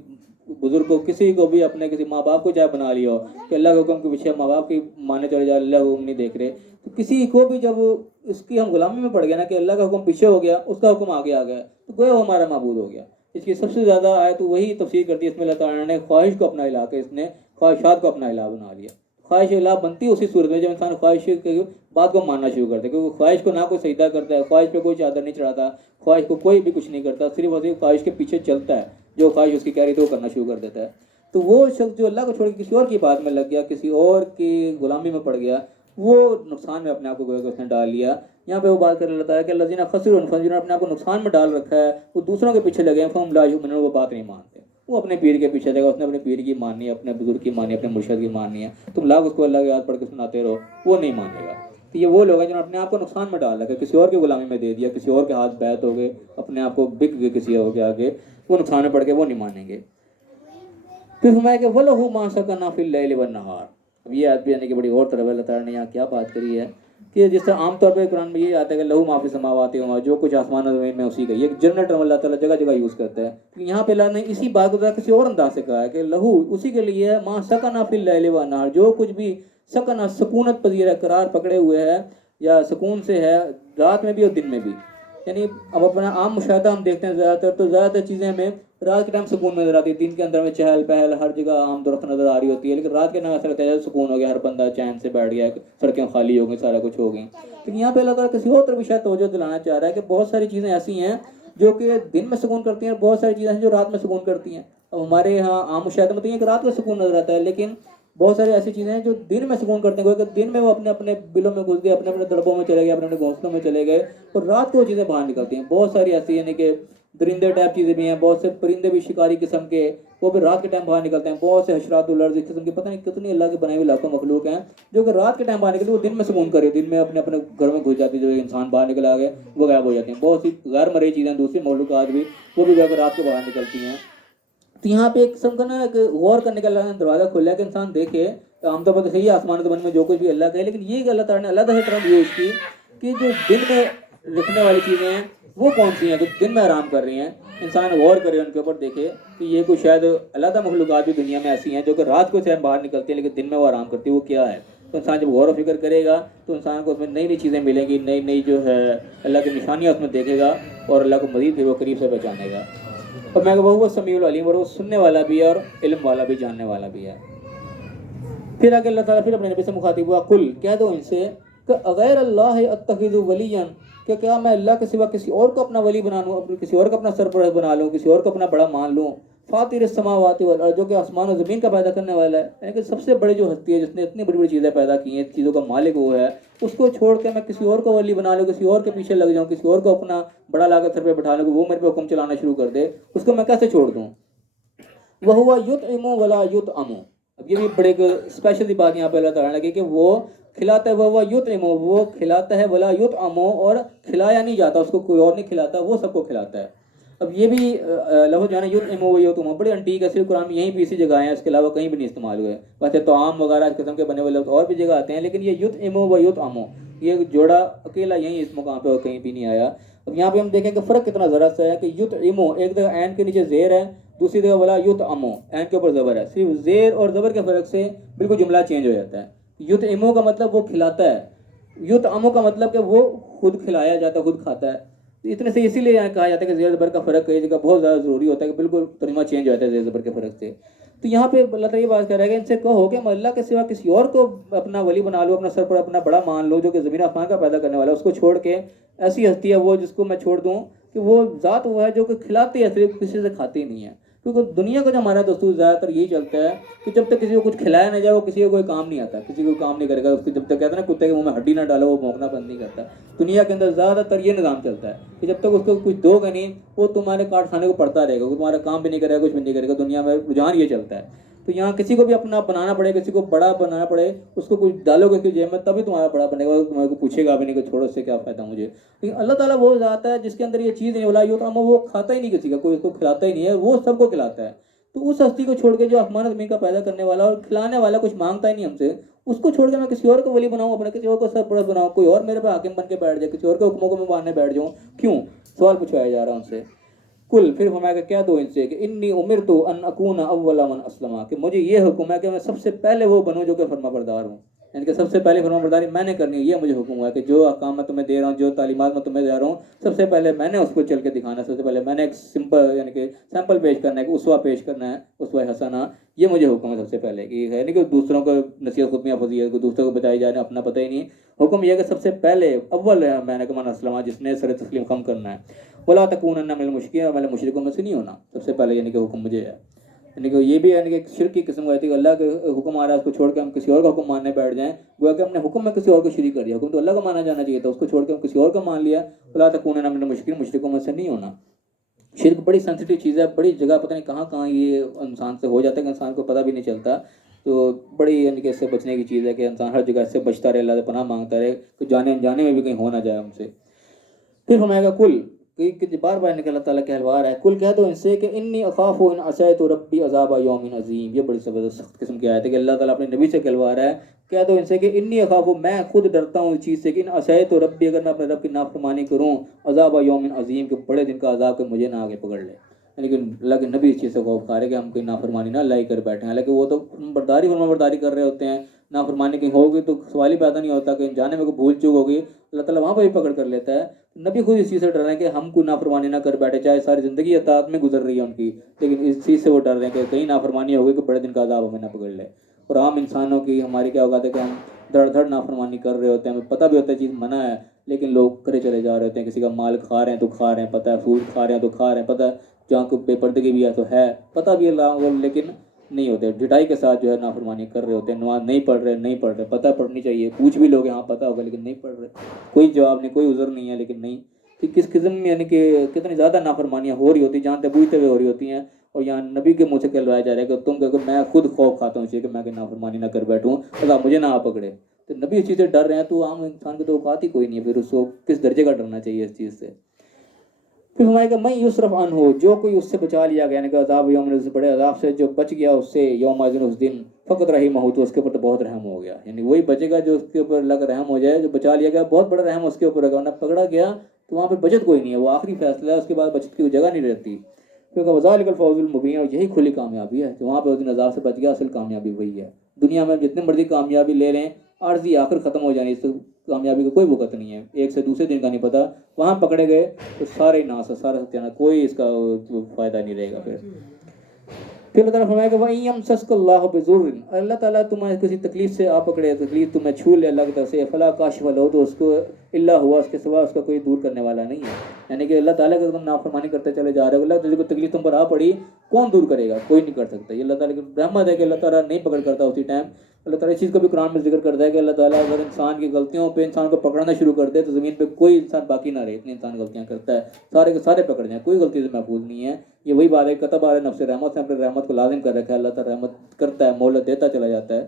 بزرگ کو، کسی کو بھی، اپنے کسی ماں باپ کو چاہے بنا لیا ہو کہ اللہ کے حکم کے پیچھے ماں باپ کی ماننے چلے جائے، اللہ کا حکم نہیں دیکھ رہے. تو کسی کو بھی جب اس کی ہم غلامی میں پڑ گئے نا، کہ اللہ کا حکم پیچھے ہو گیا، اس کا حکم آگے آ گیا، تو گویا وہ ہمارا معبود ہو گیا. اس کی سب سے زیادہ آیت وہی تفسیر کرتی ہے، اس میں اللہ تعالیٰ نے خواہش کو اپنا الہ کے، اس نے خواہشات کو اپنا الہ بنا لیا. خواہش الہ بنتی ہے اسی صورت میں جب انسان خواہش کی بات کو ماننا شروع کرتا ہے، کیونکہ خواہش کو نہ کوئی سجدہ کرتا ہے، خواہش پہ کوئی چادر نہیں چڑھاتا، خواہش کو کوئی بھی کچھ نہیں کرتا، صرف اور صرف خواہش کے پیچھے چلتا ہے. جو خواہش اس کی کہہ رہی تھی وہ کرنا شروع کر دیتا ہے. تو وہ شخص جو اللہ کو چھوڑ کے کسی اور کی بات میں لگ گیا، کسی اور کی غلامی میں پڑ گیا، وہ نقصان میں اپنے آپ کو اس نے ڈال لیا. یہاں پہ وہ بات کر لیتا ہے کہ الذین خسروا انفسهم، جنہوں نے اپنے آپ کو نقصان میں ڈال رکھا ہے، وہ دوسروں کے پیچھے لگے ہیں، فہم لا یؤمنون، وہ بات نہیں مانتے. وہ اپنے پیر کے پیچھے لگا، اس نے اپنے پیر کی ماننی ہے، اپنے بزرگ کی ماننی ہے، اپنے مرشد کی ماننی ہے. تم لاکھ اس کو اللہ کی یاد پڑھ کے سناتے رہو، وہ نہیں مانے گا. تو یہ وہ لوگ ہیں جنہوں نے اپنے آپ کو نقصان میں ڈال رکھا ہے، کسی اور کی غلامی میں دے دیا، کسی اور کے ہاتھ بیعت ہو گئے، اپنے آپ کو بک گئے کسی اور کے آگے، وہ نقصان میں پڑ کے وہ نہیں مانیں گے. پھر فرمایا کہ وَلَهُ مَا سَكَنَ فِي اللَّيْلِ وَالنَّهَارِ. اب یہ آیت بھی آنے کی بڑی اور طرف اللہ تعالیٰ نے یہاں کیا بات کری ہے کہ جس طرح عام طور پہ قرآن میں یہ آتا ہے کہ لہو ما فی السماوات و ما، جو کچھ آسمان و زمین میں اسی کا. یہ ایک جنرل ٹرم اللہ تعالیٰ جگہ جگہ یوز کرتا ہے. یہاں پہ اللہ نے اسی بات کو کسی اور انداز سے کہا ہے کہ لہو اسی کے لیے ہے، ما سکن فی اللیل والنہار، جو کچھ بھی سکن سکونت پذیر ہے، قرار پکڑے ہوئے ہے یا سکون سے ہے، رات میں بھی اور دن میں بھی. یعنی اب اپنا عام مشاہدہ ہم دیکھتے ہیں زیادہ تر، تو زیادہ تر چیزیں ہمیں رات کے ٹائم سکون نظر آتی ہے. دن کے اندر میں چہل پہل، ہر جگہ عام درخت نظر آ رہی ہوتی ہے، لیکن رات کے ٹائم ایسا لگتا ہے سکون ہو گیا، ہر بندہ چین سے بیٹھ گیا، سڑکیں خالی ہو گئی، سارا کچھ ہو گئی. لیکن یہاں پہ اللہ تعالیٰ کسی اور طرف شاید توجہ دلانا چاہ رہا ہے کہ بہت ساری چیزیں ایسی ہیں جو کہ دن میں سکون کرتی ہیں، اور بہت ساری چیزیں ہیں جو رات میں سکون کرتی ہیں. اب ہمارے یہاں عام مشاہدے میں تو یہ کہ رات میں سکون نظر آتا ہے، لیکن بہت ساری ایسی چیزیں ہیں جو دن میں سکون کرتے ہیں. کہ دن میں وہ اپنے اپنے بلوں میں گھس گئے، اپنے اپنے دڑبوں میں چلے گئے، اپنے اپنے گھونسلوں میں چلے گئے، اور رات کو وہ چیزیں باہر نکلتی ہیں. بہت ساری ایسی یعنی کہ درندے ٹائپ چیزیں بھی ہیں، بہت سے پرندے بھی شکاری قسم کے، وہ بھی رات کے ٹائم باہر نکلتے ہیں. بہت سے حشرات الارض اس قسم کی پتہ نہیں کتنی اللہ کے بنائے ہوئے لاکھوں مخلوق ہیں جو کہ رات کے ٹائم باہر نکلتے، وہ دن میں سکون کرے، دن میں اپنے اپنے گھر میں گھس جاتی ہے. جو انسان باہر نکل آ گئے وہ غائب ہو جاتے ہیں. بہت سی غیر مرئی چیزیں دوسری مخلوقات بھی، وہ بھی رات کو باہر نکلتی ہیں. تو یہاں پہ ایک قسم کا نا غور کرنے کا اللہ نے دروازہ کھولا ہے کہ انسان دیکھے. عام طور پر تو صحیح ہے آسمان کے بن میں جو کچھ بھی اللہ کا ہے، لیکن یہ کہ اللہ تعالیٰ نے علیحدہ سے ٹرم یوز کی کہ جو دن میں رکھنے والی چیزیں ہیں وہ کون سی ہیں جو دن میں آرام کر رہی ہیں. انسان غور کرے ان کے اوپر، دیکھے کہ یہ کوئی شاید علیحدہ مخلوقات بھی دنیا میں ایسی ہیں جو کہ رات کو سے باہر نکلتی ہیں لیکن دن میں وہ آرام کرتی ہے، وہ کیا ہے. تو انسان جب غور و فکر کرے گا تو انسان کو اس میں نئی نئی چیزیں ملیں گی، نئی نئی جو ہے اللہ کی نشانیاں اس میں دیکھے گا، اور اللہ کو مزید پھر وہ قریب سے پہچانے گا. اور میں کہ وہ سمیع العلیم، اور وہ سننے والا بھی ہے اور علم والا بھی، جاننے والا بھی ہے. پھر آگے اللہ تعالیٰ پھر اپنے نبی سے مخاطب ہوا، قل کہہ دو ان سے کہ اغیر اللہ اتخذ ولیا، کہ کیا میں اللہ کے سوا کسی اور کو اپنا ولی بنا لوں، کسی اور کو اپنا سرپرست بنا لوں، کسی اور کو اپنا بڑا مان لوں. فاطر السماوات والارض، جو کہ آسمان و زمین کا پیدا کرنے والا ہے، یعنی کہ سب سے بڑی جو ہستی ہے جس نے اتنی بڑی بڑی چیزیں پیدا کی ہیں، چیزوں کا مالک وہ ہے، اس کو چھوڑ کے میں کسی اور کو ولی بنا لوں، کسی اور کے پیچھے لگ جاؤں، کسی اور کو اپنا بڑا لا کے سر پہ بٹھا لوں کہ وہ میرے پہ حکم چلانا شروع کر دے، اس کو میں کیسے چھوڑ دوں. وَهُوَ يُطْعِمُ وَلَا يُطْعَمُ. اب یہ بھی بڑے ایک اسپیشل سی بات یہاں پہ اللہ تعالیٰ نے کی کہ وہ کھلاتا ہے، وہ یطعم، وہ کھلاتا ہے، ولا یطعم، اور کھلایا نہیں جاتا، اس کو کوئی اور نہیں کھلاتا، وہ سب کو کھلاتا ہے. اب یہ بھی لفظ جو ہے نا یطعم و یطعم بڑے انٹیک ہے، صرف قرآن میں یہیں بھی اسی جگہ ہیں، اس کے علاوہ کہیں بھی نہیں استعمال ہوئے. ویسے تو عام وغیرہ اس قسم کے بنے ہوئے لفظ اور بھی جگہ آتے ہیں، لیکن یہ یطعم و یطعم یہ جوڑا اکیلا یہیں اس مقام پہ کہیں بھی نہیں آیا. اب یہاں پہ ہم دیکھیں کہ فرق کتنا ذرا سا ہے کہ یطعم ایک جگہ عین کے نیچے زیر ہے، دوسری جگہ ولا یطعم عین کے اوپر زبر ہے. صرف زیر اور زبر کے فرق سے بالکل جملہ چینج ہو جاتا ہے. یطعم کا مطلب وہ کھلاتا ہے، یطعم کا مطلب کہ وہ خود کھلایا جاتا ہے، خود کھاتا ہے. اتنے سے اسی لیے یہاں کہا جاتا ہے کہ زیر زبر کا فرق کئی جگہ بہت زیادہ ضروری ہوتا ہے کہ بالکل ترجمہ چینج ہو جاتا ہے زیر زبر کے فرق سے. تو یہاں پہ اللہ تعالیٰ یہ بات کر رہا ہے کہ ان سے کہو کہ میں اللہ کے سوا کسی اور کو اپنا ولی بنا لوں، اپنا سر پر اپنا بڑا مان لو، جو کہ زمین آسمان کا پیدا کرنے والا ہے، اس کو چھوڑ کے ایسی ہستی ہے وہ جس کو میں چھوڑ دوں کہ وہ ذات وہ ہے جو کہ کھلاتی ہے صرف، کسی سے کھاتی نہیں ہے. کیونکہ دنیا کا جو ہمارا دستور زیادہ تر یہی چلتا ہے کہ جب تک کسی کو کچھ کھلایا نہ جائے وہ کسی کو کوئی کام نہیں آتا، کسی کو کام نہیں کرے گا. اس کو جب تک کہتے ہیں نا کتے کے منہ میں ہڈی نہ ڈالو وہ بھونکنا بند نہیں کرتا. دنیا کے اندر زیادہ تر یہ نظام چلتا ہے کہ جب تک اس کو کچھ دو گا نہیں وہ تمہارے کاٹ کھانے کو پڑتا رہے گا، وہ تمہارا کام بھی نہیں کرے گا، کچھ بھی نہیں کرے گا. دنیا میں رجحان یہ چلتا ہے. تو یہاں کسی کو بھی اپنا بنانا پڑے، کسی کو بڑا بنانا پڑے، اس کو کچھ ڈالو گے اس کی جیب میں تبھی تمہارا بڑا بنے گا. تمہارے کو پوچھے گا بھی نہیں کہ چھوڑو اس سے کیا فائدہ مجھے. لیکن اللہ تعالیٰ وہ ذات ہے جس کے اندر یہ چیز نہیں بولا یہ تو وہ کھاتا ہی نہیں کسی کا، کوئی اس کو کھلاتا ہی نہیں ہے، وہ سب کو کھلاتا ہے. تو اس ہستی کو چھوڑ کے جو آسمان زمین کا پیدا کرنے والا اور کھلانے والا کچھ مانگتا ہی نہیں ہم سے، اس کو چھوڑ کے میں کسی اور کو ولی بناؤں، اپنے کسی اور کو سرپرست بناؤں، کوئی اور میرے پہ حاکم بن کے بیٹھ جائے، کسی اور کے حکموں کو میں ماننے بیٹھ جاؤں، کیوں؟ سوال پوچھوایا جا رہا ہے ان سے. کل پھر فرمایا کہ کہہ دو ان سے کہ انی امرت ان اکون اول من اسلم، کہ مجھے یہ حکم ہے کہ میں سب سے پہلے وہ بنوں جو کہ فرما بردار ہوں. یعنی کہ سب سے پہلے فرما برداری میں نے کرنی ہے، یہ مجھے حکم ہوا ہے کہ جو احکام میں تمہیں دے رہا ہوں، جو تعلیمات میں تمہیں دے رہا ہوں، سب سے پہلے میں نے اس کو چل کے دکھانا ہے. سب سے پہلے میں نے ایک سمپل یعنی کہ سیمپل پیش کرنا ہے، کہ اسوہ پیش کرنا ہے، اسوہ حسنہ. یہ مجھے حکم ہے سب سے پہلے، کہ ہے نہیں کہ دوسروں کو نصیحت خود میں فضیلت کو دوسروں کو بتائی جائے، اپنا پتہ ہی نہیں. حکم یہ ہے کہ سب سے پہلے اول ہے میں نے کہ من اسلم، جس نے سر تسلیم خم کرنا ہے. ولا تکونن من المشرکین، اور میں مشرکوں میں سے نہیں ہونا. سب سے پہلے یعنی کہ حکم مجھے ہے. یعنی کہ یہ بھی یعنی کہ شرک کی قسم ہوتی ہے کہ اللہ کے حکم آ رہا ہے اس کو چھوڑ کے ہم کسی اور کا حکم ماننے بیٹھ جائیں، گویا کہ ہم نے حکم میں کسی اور کو شریک کر دیا. حکم تو اللہ کا مانا جانا چاہیے تھا، اس کو چھوڑ کے ہم کسی اور کا مان لیا. ولا تکونن من المشرکین، مشرکوں میں سے نہیں ہونا. شرک بڑی سینسٹیو چیز ہے، بڑی جگہ پتہ نہیں کہاں کہاں یہ انسان سے ہو جاتا ہے کہ انسان کو پتہ بھی نہیں چلتا. تو بڑی یعنی کہ اس سے بچنے کی چیز ہے کہ انسان ہر جگہ سے بچتا رہے، اللہ سے پناہ مانگتا رہے کہ جانے انجانے میں بھی کہیں ہو نہ جائے ہم سے. پھر فرمائے گا کل، کہ بار بار نکل اللہ تعالیٰ کہلوار ہے، کل کہہ دو ان سے کہ انی اخاف ان عصیت ربی عذاب یوم عظیم. یہ بڑی زبردست سخت قسم کی آیت ہے کہ اللہ تعالیٰ اپنے نبی سے کہلوار ہے. کہہ دو ان سے کہ انی اخاف، میں خود ڈرتا ہوں اس چیز سے کہ ان عصیت ربی، اگر میں اپنے رب کی نافرمانی کروں، عذاب یوم عظیم، کہ بڑے دن کا عذاب کہ مجھے نہ آگے پکڑ لے. لیکن اللہ کے نبی اس چیز سے خوف کھا رہے کہ ہم کوئی نافرمانی نہ لائی کر بیٹھیں. حالانکہ وہ تو فرما برداری کر رہے ہوتے ہیں. نافرمانی کہیں ہوگی تو سوال ہی پیدا نہیں ہوتا، کہ جانے میں کوئی بھول چوک ہوگی اللہ تعالیٰ وہاں پہ بھی پکڑ کر لیتا ہے. نبی خود اس چیز سے ڈر رہے ہیں کہ ہم کو نافرمانی نہ کر بیٹھے، چاہے ساری زندگی اطاعت میں گزر رہی ہے ان کی، لیکن اس چیز سے وہ ڈر رہے ہیں کہ کہیں نافرمانی ہوگی کہ بڑے دن کا عذاب ہمیں نہ پکڑ لے. اور عام انسانوں کی ہماری کیا اوقات ہے کہ ہم دھڑ دھڑ نافرمانی کر رہے ہوتے ہیں، ہمیں پتہ بھی ہوتا ہے چیز منع ہے، لیکن لوگ کرے چلے جا رہے ہوتے ہیں. کسی کا مال کھا رہے ہیں تو کھا رہے ہیں، پتہ ہے سود کھا رہے ہیں تو کھا رہے ہیں، پتہ ہے جہاں کو بے پردگی بھی ہے تو ہے، پتہ بھی ہے، لیکن نہیں ہوتے. ڈٹائی کے ساتھ جو ہے نافرمانی کر رہے ہوتے ہیں. نماز نہیں پڑھ رہے، پتہ پڑھنی چاہیے، پوچھ بھی لوگ ہاں پتہ ہوگا لیکن نہیں پڑھ رہے، کوئی جواب نہیں، کوئی عذر نہیں ہے لیکن نہیں. کہ کس قسم میں یعنی کہ کتنی زیادہ نافرمانیاں ہو رہی ہوتی ہیں، جانتے بوجھتے ہوئے ہو رہی ہوتی ہیں. اور یہاں نبی کے منہ سے کہلوایا جا رہا ہے کہ تم کہ میں خود خوف کھاتا ہوں اسے کہ میں کہ نافرمانی نہ کر بیٹھوں، اللہ مجھے نہ آ پکڑے. تو نبی اس چیز سے ڈر رہے ہیں تو عام انسان کی تو اوقات ہی کوئی نہیں ہے، پھر اس کو کس درجے کا ڈرنا چاہیے اس چیز سے. پھر فرمائے گا میں یصرف عنہ، جو کوئی اس سے بچا لیا گیا، یعنی کہ عذاب یوم، اس بڑے عذاب سے جو بچ گیا اس سے، یوم الدین، اس دن، فقط رحمہ، تو اس کے اوپر تو بہت رحم ہو گیا. یعنی وہی بچے گا جو اس کے اوپر اللہ کا رحم ہو جائے، جو بچا لیا گیا بہت بڑا رحم اس کے اوپر ہوگا. ورنہ پکڑا گیا تو وہاں پہ بچت کوئی نہیں ہے، وہ آخری فیصلہ ہے، اس کے بعد بچت کی کوئی جگہ نہیں رہتی. کیونکہ وذالک الفوز المبین، اور یہی کھلی کامیابی ہے کہ وہاں پہ اس دن عذاب سے بچ گیا. اصل کامیابی وہی ہے. دنیا میں جتنے مرضی کامیابی لے لیں، عارضی آخر ختم ہو جانی، اس کامیابی کا کوئی وقت نہیں ہے، ایک سے دوسرے دن کا نہیں پتہ. وہاں پکڑے گئے تو سارے ناس، سارا ستیانہ، کوئی اس کا فائدہ نہیں رہے گا. پھر اللہ تعالیٰ فرمائے گا وَإِن يَمْسَسْكَ اللَّهُ بِضُرٍّ، اللہ تعالیٰ تمہیں کسی تکلیف سے آ پکڑے، تکلیف تمہیں چھو لے اللہ کی طرف سے، فَلَا كَاشِفَ لَهُ، تو اس کو الا ہوا، اس کے سوا اس کا کوئی دور کرنے والا نہیں ہے. یعنی کہ اللہ تعالیٰ کا تم نافرمانی کرتے چلے جا رہے ہو، اللہ تعالیٰ کو تکلیف تم پر آ پڑی، کون دور کرے گا؟ کوئی نہیں کر سکتا. یہ اللہ تعالیٰ کی رحمت ہے کہ اللہ تعالیٰ نہیں پکڑ کرتا اسی ٹائم. اللہ تعالیٰ اس چیز کو بھی قرآن میں ذکر کرتا ہے کہ اللہ تعالیٰ اگر انسان کی غلطیوں پہ انسان کو پکڑنا شروع کر دے تو زمین پہ کوئی انسان باقی نہ رہے. اتنے انسان غلطیاں کرتا ہے، سارے کے سارے پکڑ جائیں، کوئی غلطی سے محفوظ نہیں ہے. یہ وہی بات ہے، کتب علی نفس رحمت سے اپنے رحمت کو لازم کر رکھا ہے. اللہ تعالیٰ رحمت کرتا ہے، مہلت دیتا چلا جاتا ہے.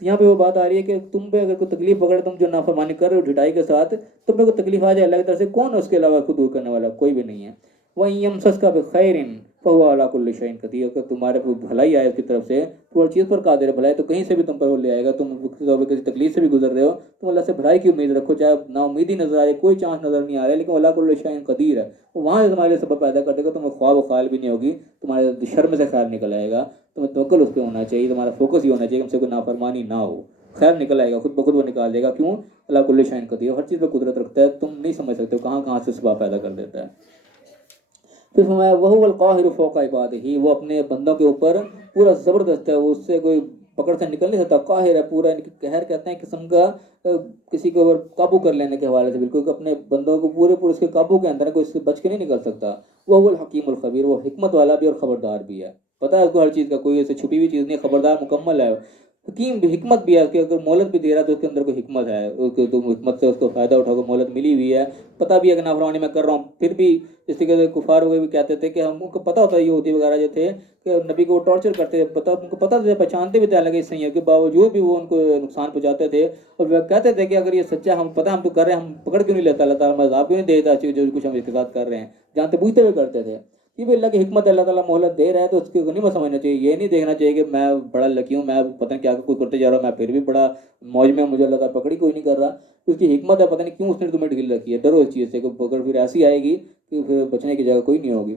تو یہاں پہ وہ بات آ رہی ہے کہ تم پہ اگر کوئی تکلیف پکڑے، تم جو نافرمانی کر رہے ہو ڈھٹائی کے ساتھ، تم پہ کوئی تکلیف آ جائے اللہ کی طرف سے، کون اس کے علاوہ کو دور کرنے والا؟ کوئی بھی نہیں ہے. وَإِن يَمْسَسْكَ بِخَيْرٍ فَهُوَ عَلَىٰ كُلِّ شَيْءٍ قَدِيرٌ، اگر تمہارے پر بھلائی آئے اس کی طرف سے تو ہر چیز پر قادر ہے. بھلائی تو کہیں سے بھی تم پر وہ لے آئے گا. تم کسی تکلیف سے بھی گزر رہے ہو، تم اللہ سے بھلائی کی امید رکھو، چاہے نا امیدی نظر آ رہے، کوئی چانس نظر نہیں آ رہا ہے، لیکن عَلَىٰ كُلِّ شَيْءٍ قدیر ہے. وہ وہاں سے تمہارے لیے سبب پیدا کر دے گا. تمہیں خواب و خیال بھی نہیں ہوگی، تمہارے شرم سے خیر نکل آئے گا. تمہیں توکل اس پہ ہونا چاہیے، تمہارا فوکس یہ ہونا چاہیے کہ ہم سے کوئی نافرمانی نہ ہو. خیر نکل آئے گا، خود بخود وہ نکال دے گا. کیوں؟ اللہ کل شیء قدیر، ہر چیز پہ قدرت رکھتا ہے. تم نہیں سمجھ سکتے کہاں کہاں سے سبب پیدا کر دیتا ہے. پھر فرمایا وَهُوَ الْقَاهِرُ فَوْقَ عِبَادِهِ، وہ اپنے بندوں کے اوپر پورا زبردست ہے، اس سے کوئی پکڑ سے نکل نہیں سکتا، قاہر ہے پورا، ان کی قہر کہتے ہیں قسم کا کسی کو قابو کر لینے کے حوالے سے، بالکل اپنے بندوں کو پورے اس کے قابو کے اندر ہے، کوئی اس سے بچ کے نہیں نکل سکتا۔ وہ الحکیم الخبیر، وہ حکمت والا بھی اور خبردار بھی ہے، پتہ ہے اس کو ہر چیز کا، کوئی ایسے چھپی ہوئی چیز نہیں، خبردار مکمل ہے، حکیم بھی، حکمت بھی ہے، اس کے اگر مہلت بھی دے رہا ہے تو اس کے اندر کوئی حکمت ہے، اس کو تم حکمت سے اس کو فائدہ اٹھاؤ گے، مہلت ملی ہوئی ہے، پتہ بھی ہے کہ نافرمانی میں کر رہا ہوں، پھر بھی اس طریقے سے کفار ہوئے بھی کہتے تھے کہ ہم کو پتہ ہوتا ہے، یہودی وغیرہ جو تھے کہ نبی کو وہ ٹارچر کرتے تھے، ان کو پتہ تھا، پہچانتے بھی تھے حالانکہ اس صحیح ہے کے باوجود بھی وہ ان کو نقصان پہنچاتے تھے، اور وہ کہتے تھے کہ اگر یہ سچا، ہم پتہ ہم تو کر رہے ہیں، ہم پکڑ کیوں نہیں لیتا اللہ تعالیٰ، عذاب کیوں نہیں دیتا جو کچھ ہم اس کے ساتھ کر رہے ہیں، جانتے بوجھتے ہوئے کرتے تھے۔ یہ بھی اللہ کی حکمت ہے، اللہ تعالیٰ مہلت دے رہا ہے تو اس کو نہیں سمجھنا چاہیے، یہ نہیں دیکھنا چاہیے کہ میں بڑا لکی ہوں، میں پتہ نہیں کیا کچھ کرتے جا رہا ہوں، میں پھر بھی بڑا موج میں، مجھے اللہ تعالیٰ پکڑی کوئی نہیں کر رہا، اس کی حکمت ہے، پتہ نہیں کیوں اس نے تمہیں ڈھیل رکھی ہے، ڈرو اس چیز سے کہ پکڑ پھر ایسی آئے گی کہ پھر بچنے کی جگہ کوئی نہیں ہوگی۔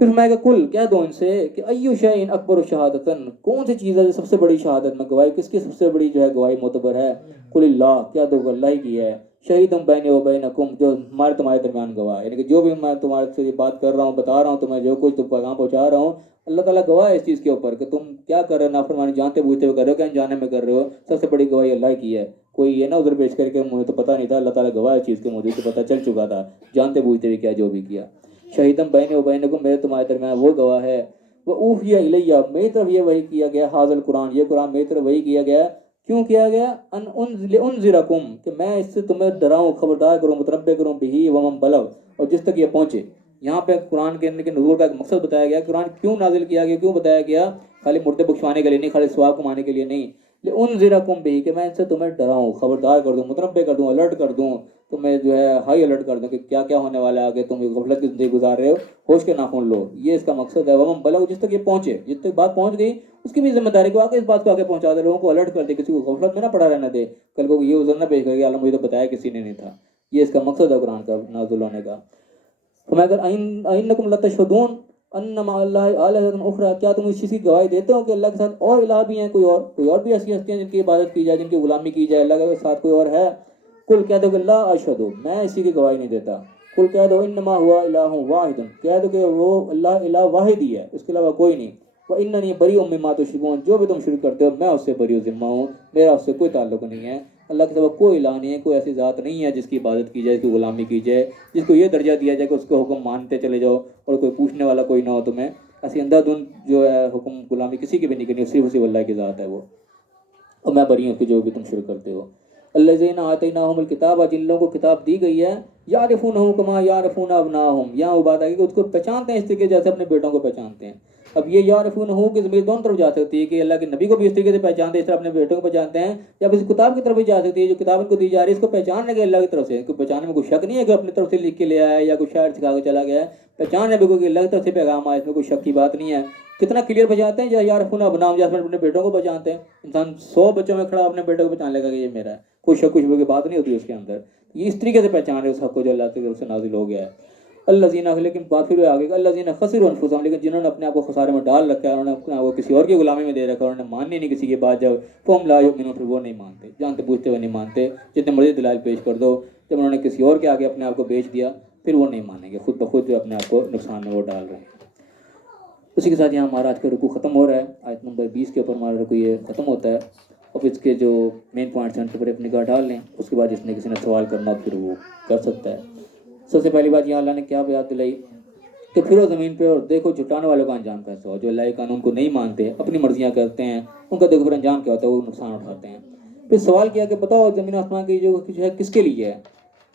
پھر میں کہ کل کہہ دو ان سے کہ ایو شیء اکبر شہادتن، کون سی چیز ہے جو سب سے بڑی شہادت میں گواہی، کس کی سب سے بڑی جو ہے گواہی معتبر ہے، قل اللہ، کہہ دو اللہ ہی کی ہے، شہیدم بینی و بینکم، جو ہمارے تمہارے درمیان گواہ ہے، یعنی کہ جو بھی میں تمہارے سے بات کر رہا ہوں، بتا رہا ہوں تمہیں، جو کچھ تم پیغام پہنچا رہا ہوں، اللہ تعالیٰ گواہ ہے اس چیز کے اوپر کہ تم کیا کر رہے ہو، نافرمانی جانتے بوجھتے ہوئے کر رہے ہو کہ انجانے میں کر رہے ہو، سب سے بڑی گواہی اللہ کی ہے۔ کوئی یہ نہ ادھر پیش کر کے مجھے تو پتہ نہیں تھا، اللہ تعالیٰ گواہ ہے چیز کے، مجھے تو پتہ چل چکا تھا، جانتے بوجھتے بھی کیا جو بھی کیا۔ شہیدم بینی و بینکم، میرے تمہارے درمیان وہ گواہ ہے، وہ اوحی الیہ، میری طرف یہ وحی کیا گیا، حاضر قرآن، یہ قرآن میری طرف وحی کیا گیا، کیوں کیا گیا، انذرکم، کہ میں اس سے تمہیں ڈراؤں، خبردار کروں، متنبہ کروں، بہی ومن بلغ، اور جس تک یہ پہنچے۔ یہاں پہ قرآن کے نزول کا ایک مقصد بتایا گیا، قرآن کیوں نازل کیا گیا، کیوں بتایا گیا، خالی مردے بخشوانے کے لیے نہیں، خالی ثواب کمانے کے لیے نہیں، لانذرکم بہ، کہ میں اس سے تمہیں ڈراؤں، خبردار کر دوں، متنبہ کر دوں، الرٹ کر دوں، تمہیں جو ہے ہائی الرٹ کر دوں کہ کیا کیا ہونے والا ہے، آگے تم غفلت کی زندگی گزار رہے ہو، ہوش کے ناخن لو، یہ اس کا مقصد ہے۔ ومن بلغ، جس تک یہ پہنچے، جس تک بات پہنچ گئی اس کی بھی ذمہ داری کہ واقعی اس بات کو آگے پہنچا دے، لوگوں کو الرٹ کر دے، کسی کو غفلت میں نہ پڑا رہنا دے، کل کو یہ عذر نہ پیش کرے گا اللہ مجھے تو بتایا کسی نے نہیں تھا، یہ اس کا مقصد ہے قرآن کا نازل ہونے کا۔ تو میں اگر اینکم لتشہدون ان مع اللہ الہۃ اخری، کیا تم اس چیز کی گواہی دیتے ہو کہ اللہ کے ساتھ اور الہ بھی ہیں، کوئی اور بھی ایسی ہستیاں جن کی عبادت کی جائے، جن کی غلامی کی جائے، اللہ کے ساتھ کوئی اور ہے؟ کل کہہ دو کہ لا اشہد، میں اسی کی گواہی نہیں دیتا، کل کہہ دو انما ہوا الہ واحد، کہہ دو کہ وہ اللہ الہ واحد ہی ہے، اس کے علاوہ کوئی نہیں، واننی بریء مما تشرکون، جو بھی تم شرک کرتے ہو میں اس سے بری و ذمہ ہوں، میرا اس سے کوئی تعلق نہیں ہے، اللہ کے سوا کوئی الہ نہیں ہے، کوئی ایسی ذات نہیں ہے جس کی عبادت کی جائے، جس کی غلامی کی جائے، جس کو یہ درجہ دیا جائے کہ اس کے حکم مانتے چلے جاؤ اور کوئی پوچھنے والا کوئی نہ ہو تمہیں، ایسی اندھا دھند جو ہے حکم غلامی کسی کی بھی نہیں کرنی، صرف اللہ کی ذات ہے وہ، اور میں بری ہوں کہ جو بھی تم شرک کرتے ہو۔ الذین آتیناہم الکتاب، جن لوگوں کو کتاب دی گئی ہے، یعرفونہ کما یعرفون ابناءہم، یہاں وہ بات ہے کہ اس کو پہچانتے ہیں اس طریقے جیسے اپنے بیٹوں کو پہچانتے ہیں۔ اب یہ یعرفونہ کی ضمیر دونوں طرف جا سکتی ہے کہ اللہ کے نبی کو بھی اس طریقے سے پہچانتے ہیں اس طرح اپنے بیٹوں کو پہچانتے ہیں، یا اس کتاب کی طرف بھی جا سکتی ہے، جو کتاب ان کو دی جا رہی ہے اس کو پہچاننے کے اللہ کی طرف سے، کوئی پہچاننے میں کوئی شک نہیں ہے کہ اپنی طرف سے لکھ کے لے آیا ہے یا کوئی شاعر سکھا کے چلا گیا ہے، پہچاننے میں کوئی اللہ کی طرف سے پیغام آیا، اس میں کوئی شک کی بات نہیں ہے۔ کتنا کلیئر پہچانتے ہیں، یعرفون ابناءہم، جیسے اپنے بیٹوں کو پہچانتے ہیں، انسان 100 بچوں میں کھڑا اپنے بیٹے کو پہچان لے گا کہ یہ میرا ہے، کوئی شک کچھ کی بات نہیں ہوتی اس کے اندر، یہ اس طریقے سے پہچان رہے اس حق کو جو اللہ کی طرف سے نازل ہو گیا ہے۔ الذین، لیکن بات پھر آگے گا، الذین خسروا انفسہم، لیکن جنہوں نے اپنے آپ کو خسارے میں ڈال رکھا ہے، انہوں نے اپنے آپ کو کسی اور کی غلامی میں دے رکھا ہے، انہوں نے ماننی نہیں کسی کی بات، جب فہم لا یؤمنون، پھر وہ نہیں مانتے، جانتے بوجھتے ہوئے نہیں مانتے، جتنے مرضی دلائل پیش کر دو، جب انہوں نے کسی اور کے آگے اپنے آپ کو بیچ دیا پھر وہ نہیں مانیں گے، خود بخود جو اپنے آپ کو نقصان میں وہ ڈال رہے ہیں۔ اسی کے ساتھ یہاں ہمارا آج کا رکوع ختم ہو رہا ہے، آیت نمبر 20 کے اوپر ہمارا رکوع یہ ختم ہوتا ہے۔ اب اس کے جو مین پوائنٹس ہیں ان کے اوپر اپنی نگاہ ڈال لیں، اس کے بعد جس نے کسی نے سوال کرنا پھر وہ کر سکتا ہے۔ سب سے پہلی بات یہاں اللہ نے کیا یاد دلائی کہ پھرو زمین پہ اور دیکھو جھٹانے والوں کا انجام کیسا ہو، جو اللہ کے قانون کو نہیں مانتے، اپنی مرضیاں کرتے ہیں، ان کا دیکھو پھر انجام کیا ہوتا ہے، وہ نقصان اٹھاتے ہیں۔ پھر سوال کیا کہ بتاؤ زمین آسمان کی جو کچھ ہے کس کے لیے ہے؟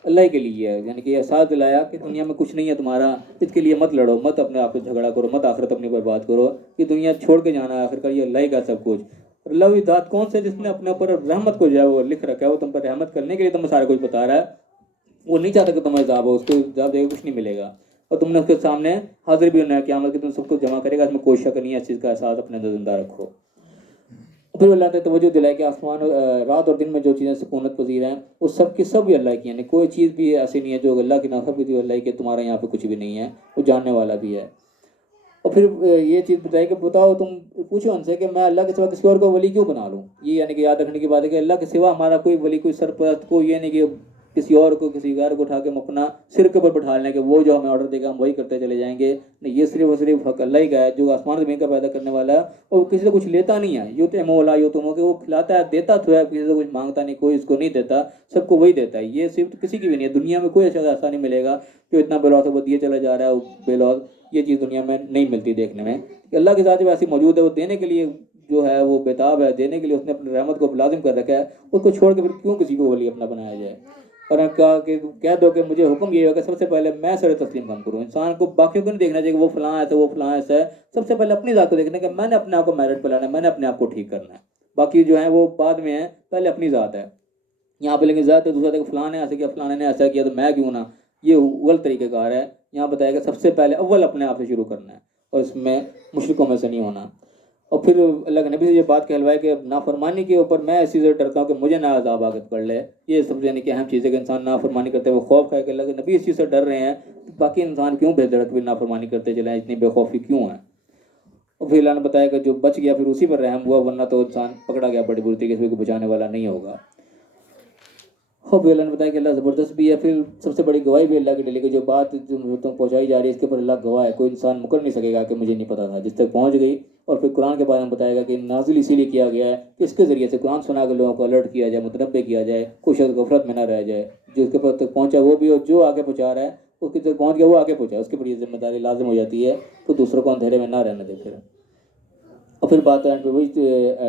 اللہ کے لیے ہے، یعنی کہ احساس دلایا کہ دنیا میں کچھ نہیں ہے تمہارا، اس کے لیے مت لڑو، مت اپنے آپ کو جھگڑا کرو، مت آخرت اپنی برباد کرو، یہ دنیا چھوڑ کے جانا ہے، آخر کار یہ اللہ کا سب کچھ۔ اللہ ذات کون سے جس نے اپنے اوپر رحمت کو جو ہے وہ لکھ رکھا ہے، وہ تم پر رحمت کرنے کے لیے تمہیں سارا کچھ بتا رہا ہے، وہ نہیں چاہتا کہ تمہیں عذاب ہو، اس کو عذاب دے گا کچھ نہیں ملے گا، اور تم نے اس کے سامنے حاضر بھی ہونا ہے قیامت کے، تم سب کو جمع کرے گا، اس میں کوئی شک نہیں ہے، اس چیز کا احساس اپنے اندر زندہ رکھو۔ پھر اللہ نے توجہ دلائی کہ آسمان رات اور دن میں جو چیزیں سکونت پذیر ہیں وہ سب کی سب بھی اللہ کی ہیں، یعنی کوئی چیز بھی ایسی نہیں ہے جو اللہ کی نہ، سب کی اللہ کی، تمہارا یہاں پہ کچھ بھی نہیں ہے، وہ جاننے والا بھی ہے۔ اور پھر یہ چیز بتائی کہ بتاؤ تم پوچھو ان سے کہ میں اللہ کے سوا کسی اور کو ولی کیوں بنا لوں، یہ یعنی کہ یاد رکھنے کی بات ہے کہ اللہ کے سوا ہمارا کوئی ولی، کوئی سرپرست، کوئی یہ نہیں کہ کسی اور کو کسی غیر کو اٹھا کے ہم اپنا سر کے اوپر بٹھا لیں کہ وہ جو ہمیں آرڈر دے گا ہم وہی کرتے چلے جائیں گے. نہیں, یہ صرف اور صرف حق اللہ ہی کا ہے جو آسمان زمین کا پیدا کرنے والا ہے, اور کسی سے کچھ لیتا نہیں ہے. یوتم ولا یوتم, کہ وہ کھلاتا ہے دیتا تو ہے, کسی سے کچھ مانگتا نہیں, کوئی اس کو نہیں دیتا, سب کو وہی دیتا ہے. یہ صرف کسی کی بھی نہیں ہے, دنیا میں کوئی ایسا نہیں ملے گا جو اتنا بے لوث ہے وہ دیے چلا جا رہا ہے بے لوث. یہ چیز دنیا میں نہیں ملتی دیکھنے میں. کہ اللہ کے ذات جب ایسی موجود ہے, وہ دینے کے لیے جو ہے وہ بےتاب ہے, دینے کے لیے اس نے اپنی رحمت کو لازم کر رکھا ہے, اس کو چھوڑ کے پھر کیوں کسی کو ولی اپنا بنایا جائے. اور کہا کہ کہہ دو کہ مجھے حکم یہ ہے کہ سب سے پہلے میں سر تسلیم کام کروں. انسان کو باقیوں کو نہیں دیکھنا چاہیے کہ وہ فلاں ایسا وہ فلاں ایسا ہے, سب سے پہلے اپنی ذات کو دیکھنا ہے کہ میں نے اپنے آپ کو میرٹ پہ لانا ہے, میں نے اپنے آپ کو ٹھیک کرنا ہے. باقی جو ہیں وہ بعد میں ہیں, پہلے اپنی ذات ہے. یہاں پہ لیکن ذات ہے دوسرا کہ فلاں نے ایسا کیا, فلاں نے ایسا کیا تو میں کیوں نہ, یہ غلط طریقہ کار ہے. یہاں بتایا کہ سب سے پہلے اول اپنے آپ سے شروع کرنا ہے, اور اس میں مشرکوں میں سے نہیں ہونا. اور پھر اللہ کے نبی سے یہ بات کہلوائی کہ نافرمانی کے اوپر میں اسی سے ڈرتا ہوں کہ مجھے نہ عذاب آگت کر لے. یہ سب سے یعنی کہ اہم چیز ہے کہ انسان نافرمانی کرتے ہوئے خوف کھائے کہ اللہ کے نبی اس چیز سے ڈر رہے ہیں, باقی انسان کیوں بے دھڑک بھی نافرمانی کرتے چلے ہیں, اتنی بے خوفی کیوں ہے. اور پھر اللہ نے بتایا کہ جو بچ گیا پھر اسی پر رحم ہوا, ورنہ تو انسان پکڑا گیا بڑی بری طریقے سے, کوئی بچانے والا نہیں ہوگا. اور پھر اللہ نے بتایا کہ اللہ زبردست بھی ہے. پھر سب سے بڑی گواہی بھی اللہ کی ڈلی کہ جو بات تم پہنچائی جا رہی ہے اس کے اوپر اللہ گواہ ہے, کوئی انسان مکر نہیں سکے گا کہ مجھے نہیں پتا تھا, جس تک پہنچ گئی. اور پھر قرآن کے بارے میں بتائے گا کہ نازل اسی لیے کیا گیا ہے کہ اس کے ذریعے سے قرآن سنا کے لوگوں کو الرٹ کیا جائے, متنبع کیا جائے, کوئی شخص غفلت میں نہ رہ جائے. جو اس کے پاس تک پہنچا وہ بھی, اور جو آگے پہنچا رہا ہے اس کے تک پہنچ گیا وہ آگے پہنچا, اس کے اوپر یہ ذمہ داری لازم ہو جاتی ہے, تو دوسروں کو اندھیرے میں نہ رہنے دے. پھر اور پھر بات ہے وہی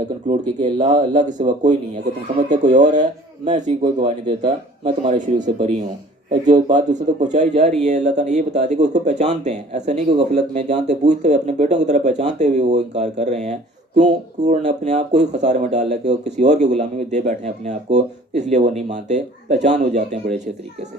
کنکلوڈ کی کہ اللہ کے سوا کوئی نہیں ہے. کہ تم سمجھتے کوئی اور ہے, میں ایسی کوئی گواہی نہیں دیتا, میں تمہارے شریک سے بری ہوں. اور جو بات دوسرے تک پہنچائی جا رہی ہے اللہ تعالیٰ نے یہ بتا دی کہ اس کو پہچانتے ہیں, ایسا نہیں کہ غفلت میں جانتے بوجھتے ہوئے اپنے بیٹوں کی طرح پہچانتے ہوئے وہ انکار کر رہے ہیں. کیوں انہوں نے اپنے آپ کو ہی خسارے میں ڈال رکھا کہ وہ کسی اور کی غلامی میں دے بیٹھے ہیں اپنے آپ کو, اس لیے وہ نہیں مانتے, پہچان ہو جاتے ہیں بڑے اچھے طریقے سے.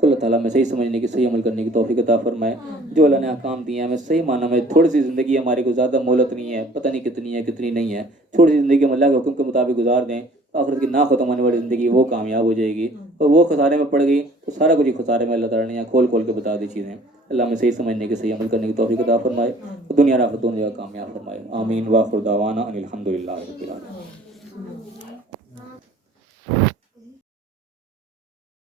تو اللہ تعالیٰ میں صحیح سمجھنے کی, صحیح عمل کرنے کی توفیق عطا فرمائے. جو اللہ نے احکام دیے ہیں ہمیں صحیح معنی میں, تھوڑی سی زندگی ہماری کو زیادہ مہلت نہیں ہے, پتہ نہیں کتنی ہے کتنی نہیں ہے, تھوڑی سی زندگی ہم اللہ کے حکم کے مطابق گزار دیں, آخرت کی نہ ختم ہونے والی زندگی وہ کامیاب ہو جائے گی. اور وہ خسارے میں پڑ گئی تو سارا کچھ خسارے میں اللہ تعالیٰ نے یہاں کھول کھول کے بتا دی چیزیں. اللہ ہمیں صحیح سمجھنے کی, صحیح عمل کرنے کی توفیق عطا فرمائے, دنیا اور آخرت دونوں جگہ کامیاب فرمائے. آمین. وآخر دعوانا ان الحمد للہ رب العالمین.